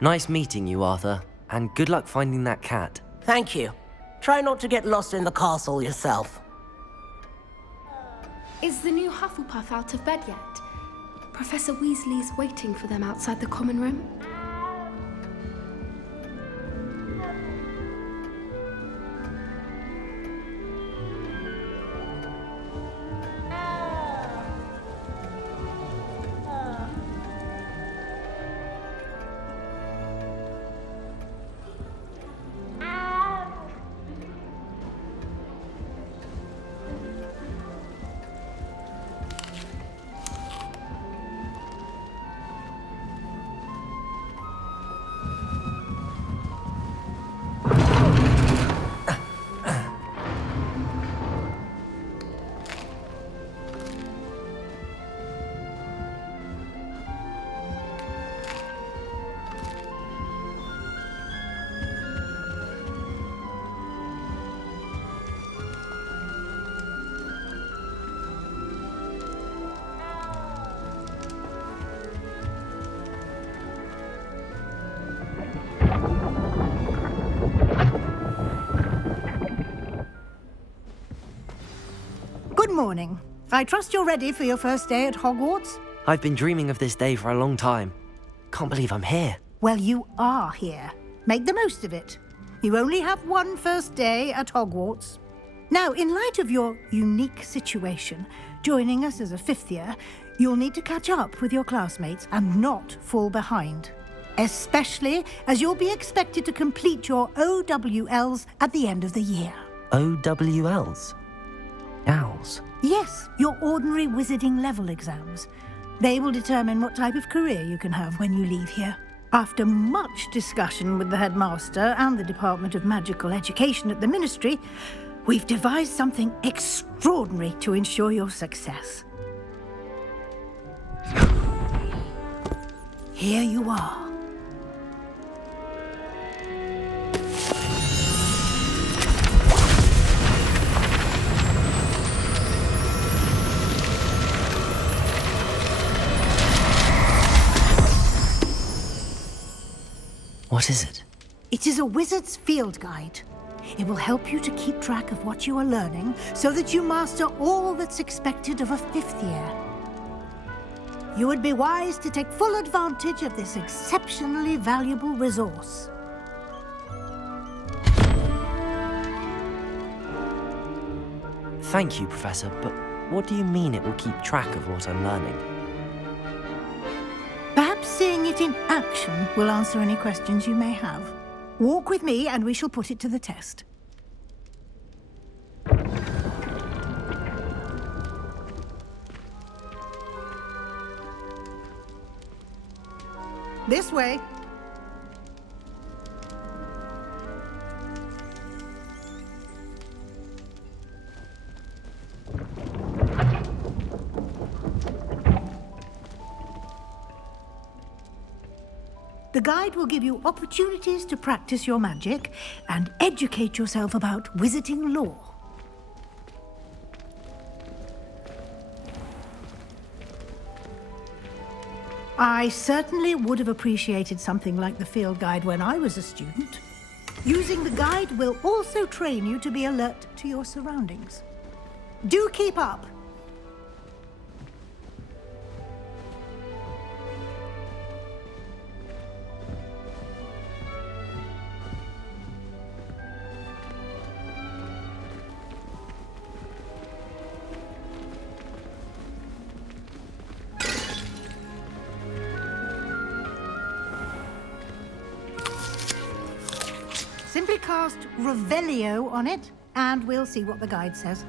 Nice meeting you, Arthur, and good luck finding that cat. Thank you. Try not to get lost in the castle yourself. Is the new Hufflepuff out of bed yet? Professor Weasley's waiting for them outside the common room. morning. I trust you're ready for your first day at Hogwarts? I've been dreaming of this day for a long time. Can't believe I'm here. Well, you are here. Make the most of it. You only have one first day at Hogwarts. Now, in light of your unique situation, joining us as a fifth year, you'll need to catch up with your classmates and not fall behind. Especially as you'll be expected to complete your OWLs at the end of the year. OWLs? Owls? Yes, your ordinary wizarding level exams. They will determine what type of career you can have when you leave here. After much discussion with the headmaster and the Department of Magical Education at the Ministry, we've devised something extraordinary to ensure your success. Here you are. What is it? It is a wizard's field guide. It will help you to keep track of what you are learning so that you master all that's expected of a fifth year. You would be wise to take full advantage of this exceptionally valuable resource. Thank you, Professor, but what do you mean it will keep track of what I'm learning? Perhaps seeing it in action will answer any questions you may have. Walk with me and we shall put it to the test. This way. The guide will give you opportunities to practice your magic and educate yourself about wizarding lore. I certainly would have appreciated something like the field guide when I was a student. Using the guide will also train you to be alert to your surroundings. Do keep up. Simply cast Revelio on it, and we'll see what the guide says.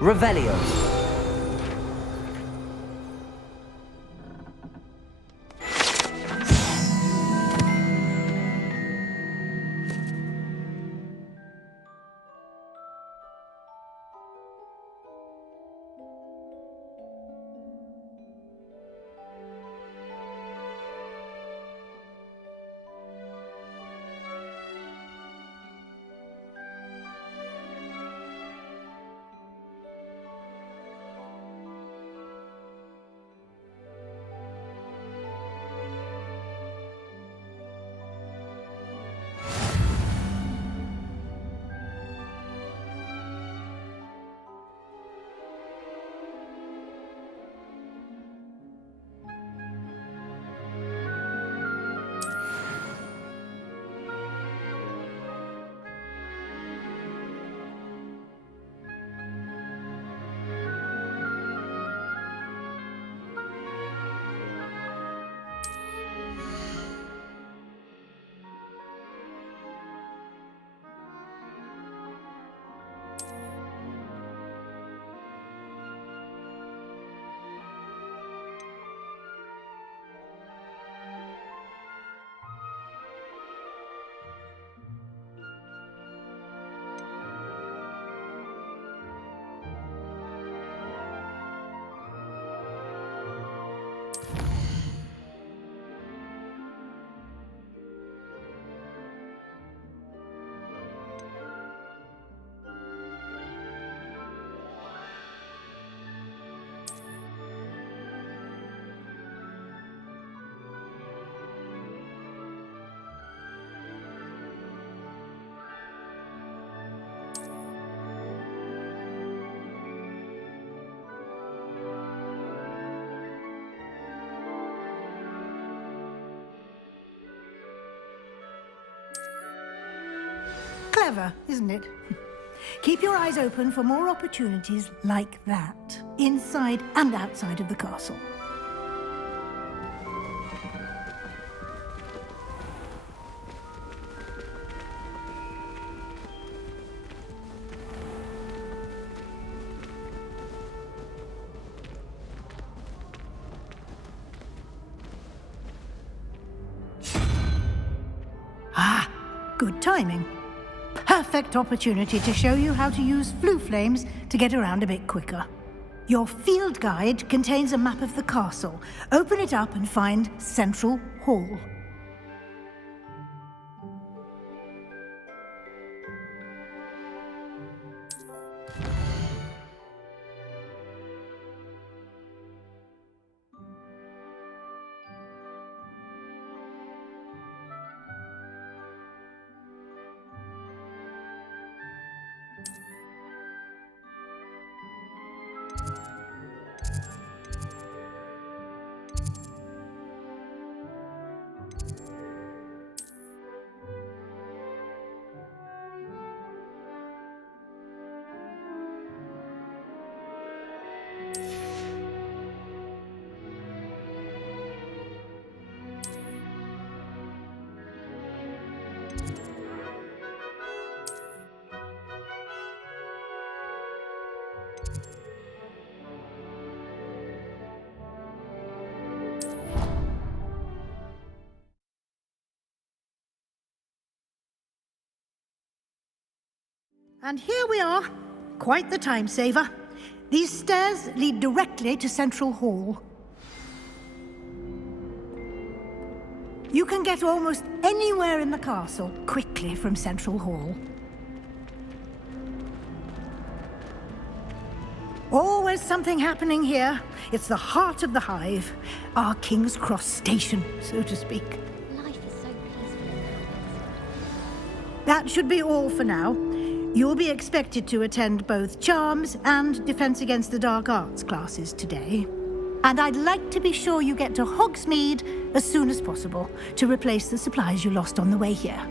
Revelio. Clever, isn't it? Keep your eyes open for more opportunities like that, inside and outside of the castle. Ah, good timing. Perfect opportunity to show you how to use flue flames to get around a bit quicker. Your field guide contains a map of the castle. Open it up and find Central Hall. And here we are. Quite the time saver. These stairs lead directly to Central Hall. You can get almost anywhere in the castle quickly from Central Hall. Always something happening here. It's the heart of the hive. Our King's Cross station, so to speak. Life is so peaceful. That should be all for now. You'll be expected to attend both Charms and Defense Against the Dark Arts classes today. And I'd like to be sure you get to Hogsmeade as soon as possible to replace the supplies you lost on the way here.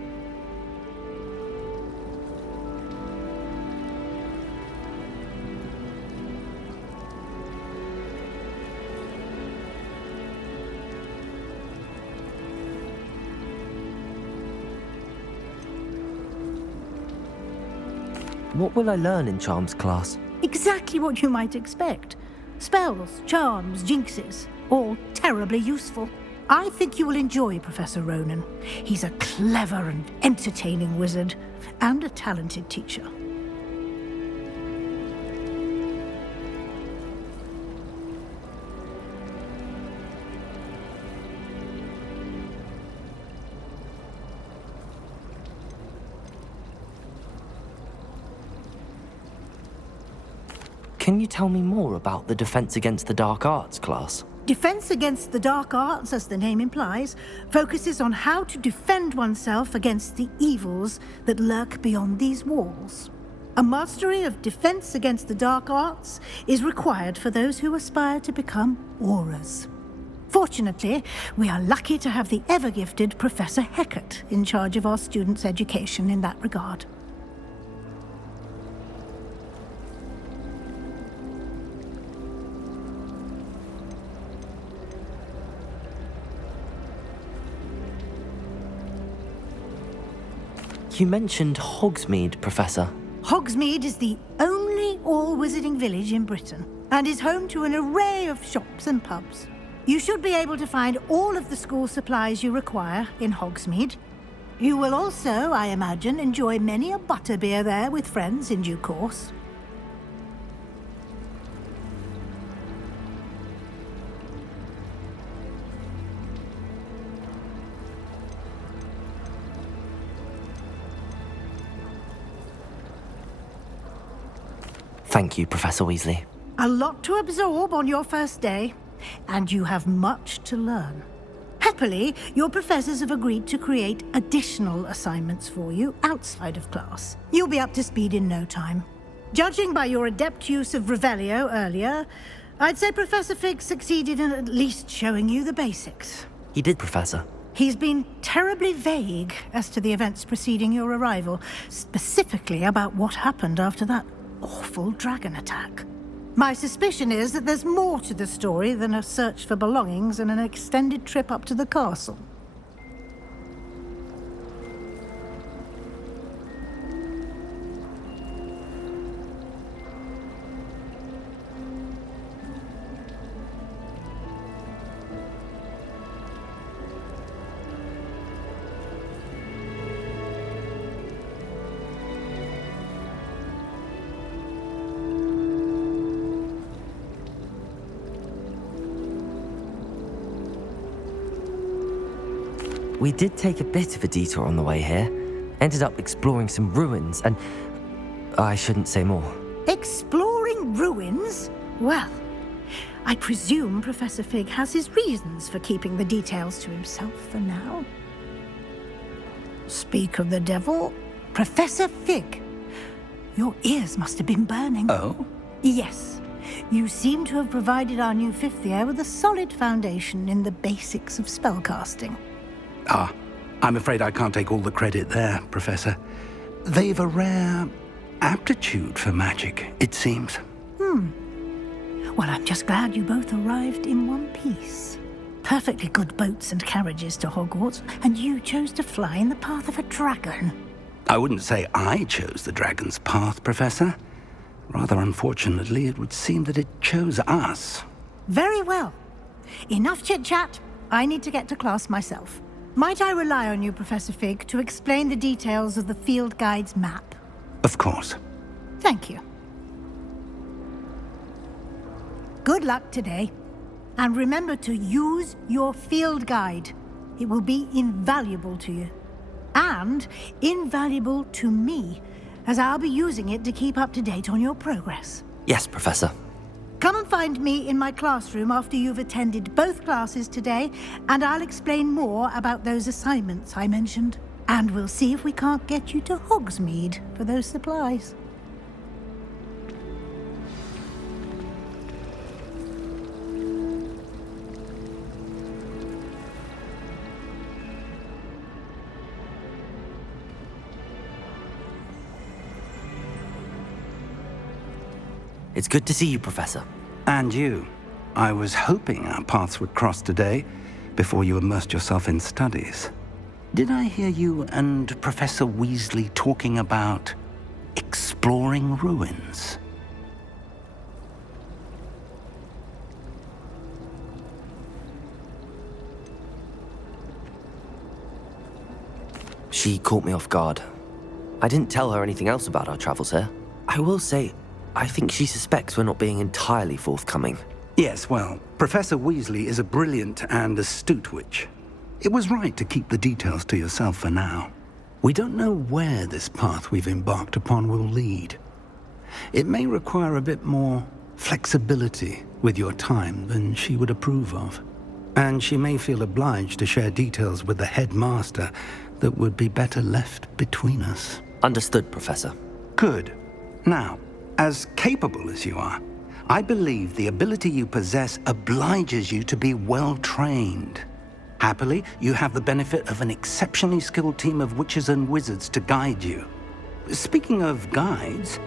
What will I learn in Charms class? Exactly what you might expect. Spells, charms, jinxes, all terribly useful. I think you will enjoy Professor Ronan. He's a clever and entertaining wizard, and a talented teacher. Can you tell me more about the Defense Against the Dark Arts class? Defense Against the Dark Arts, as the name implies, focuses on how to defend oneself against the evils that lurk beyond these walls. A mastery of Defense Against the Dark Arts is required for those who aspire to become Aurors. Fortunately, we are lucky to have the ever-gifted Professor Hecat in charge of our students' education in that regard. You mentioned Hogsmeade, Professor. Hogsmeade is the only all-wizarding village in Britain, and is home to an array of shops and pubs. You should be able to find all of the school supplies you require in Hogsmeade. You will also, I imagine, enjoy many a butterbeer there with friends in due course. Thank you, Professor Weasley. A lot to absorb on your first day, and you have much to learn. Happily, your professors have agreed to create additional assignments for you outside of class. You'll be up to speed in no time. Judging by your adept use of Revelio earlier, I'd say Professor Fig succeeded in at least showing you the basics. He did, Professor. He's been terribly vague as to the events preceding your arrival, specifically about what happened after that awful dragon attack. My suspicion is that there's more to the story than a search for belongings and an extended trip up to the castle. We did take a bit of a detour on the way here. Ended up exploring some ruins and... I shouldn't say more. Exploring ruins? Well, I presume Professor Fig has his reasons for keeping the details to himself for now. Speak of the devil, Professor Fig. Your ears must have been burning. Oh? Yes. You seem to have provided our new fifth year with a solid foundation in the basics of spellcasting. Ah, I'm afraid I can't take all the credit there, Professor. They've a rare aptitude for magic, it seems. Well, I'm just glad you both arrived in one piece. Perfectly good boats and carriages to Hogwarts, and you chose to fly in the path of a dragon. I wouldn't say I chose the dragon's path, Professor. Rather unfortunately, it would seem that it chose us. Very well. Enough chit-chat. I need to get to class myself. Might I rely on you, Professor Fig, to explain the details of the field guide's map? Of course. Thank you. Good luck today. And remember to use your field guide. It will be invaluable to you. And invaluable to me, as I'll be using it to keep up to date on your progress. Yes, Professor. Come and find me in my classroom after you've attended both classes today, and I'll explain more about those assignments I mentioned. And we'll see if we can't get you to Hogsmeade for those supplies. It's good to see you, Professor. And you. I was hoping our paths would cross today, before you immersed yourself in studies. Did I hear you and Professor Weasley talking about exploring ruins? She caught me off guard. I didn't tell her anything else about our travels here. I will say, I think she suspects we're not being entirely forthcoming. Yes, well, Professor Weasley is a brilliant and astute witch. It was right to keep the details to yourself for now. We don't know where this path we've embarked upon will lead. It may require a bit more flexibility with your time than she would approve of. And she may feel obliged to share details with the headmaster that would be better left between us. Understood, Professor. Good. Now, as capable as you are, I believe the ability you possess obliges you to be well-trained. Happily, you have the benefit of an exceptionally skilled team of witches and wizards to guide you. Speaking of guides,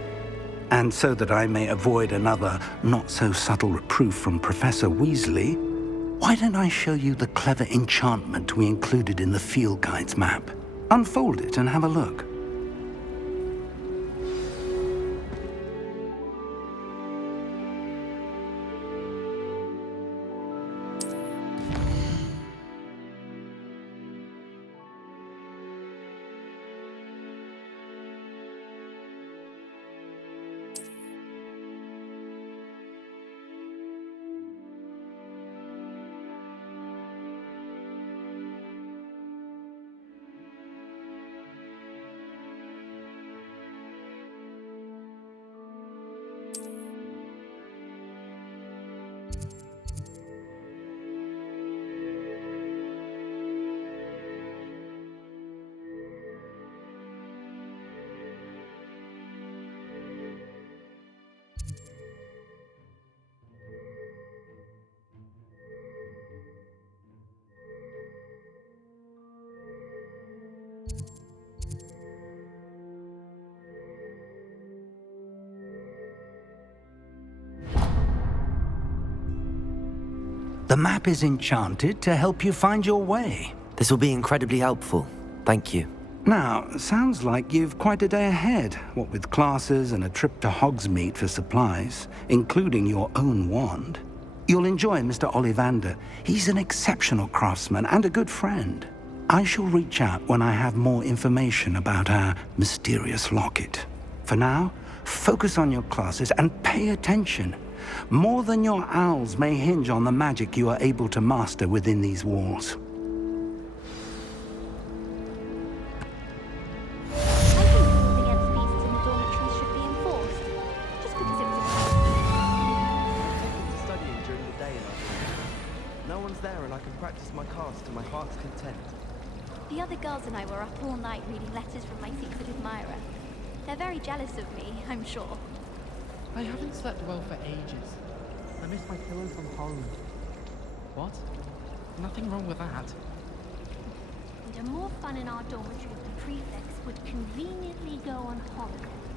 and so that I may avoid another not-so-subtle reproof from Professor Weasley, why don't I show you the clever enchantment we included in the field guide's map? Unfold it and have a look. The map is enchanted to help you find your way. This will be incredibly helpful. Thank you. Now, sounds like you've quite a day ahead, what with classes and a trip to Hogsmeade for supplies, including your own wand. You'll enjoy Mr. Ollivander. He's an exceptional craftsman and a good friend. I shall reach out when I have more information about our mysterious locket. For now, focus on your classes and pay attention. More than your owls may hinge on the magic you are able to master within these walls. The other girls and I were up all night reading letters from my secret admirer. They're very jealous of me, I'm sure. I haven't slept well for ages. I miss my pillow from home. What? Nothing wrong with that. And more fun in our dormitory if the prefects would conveniently go on holiday.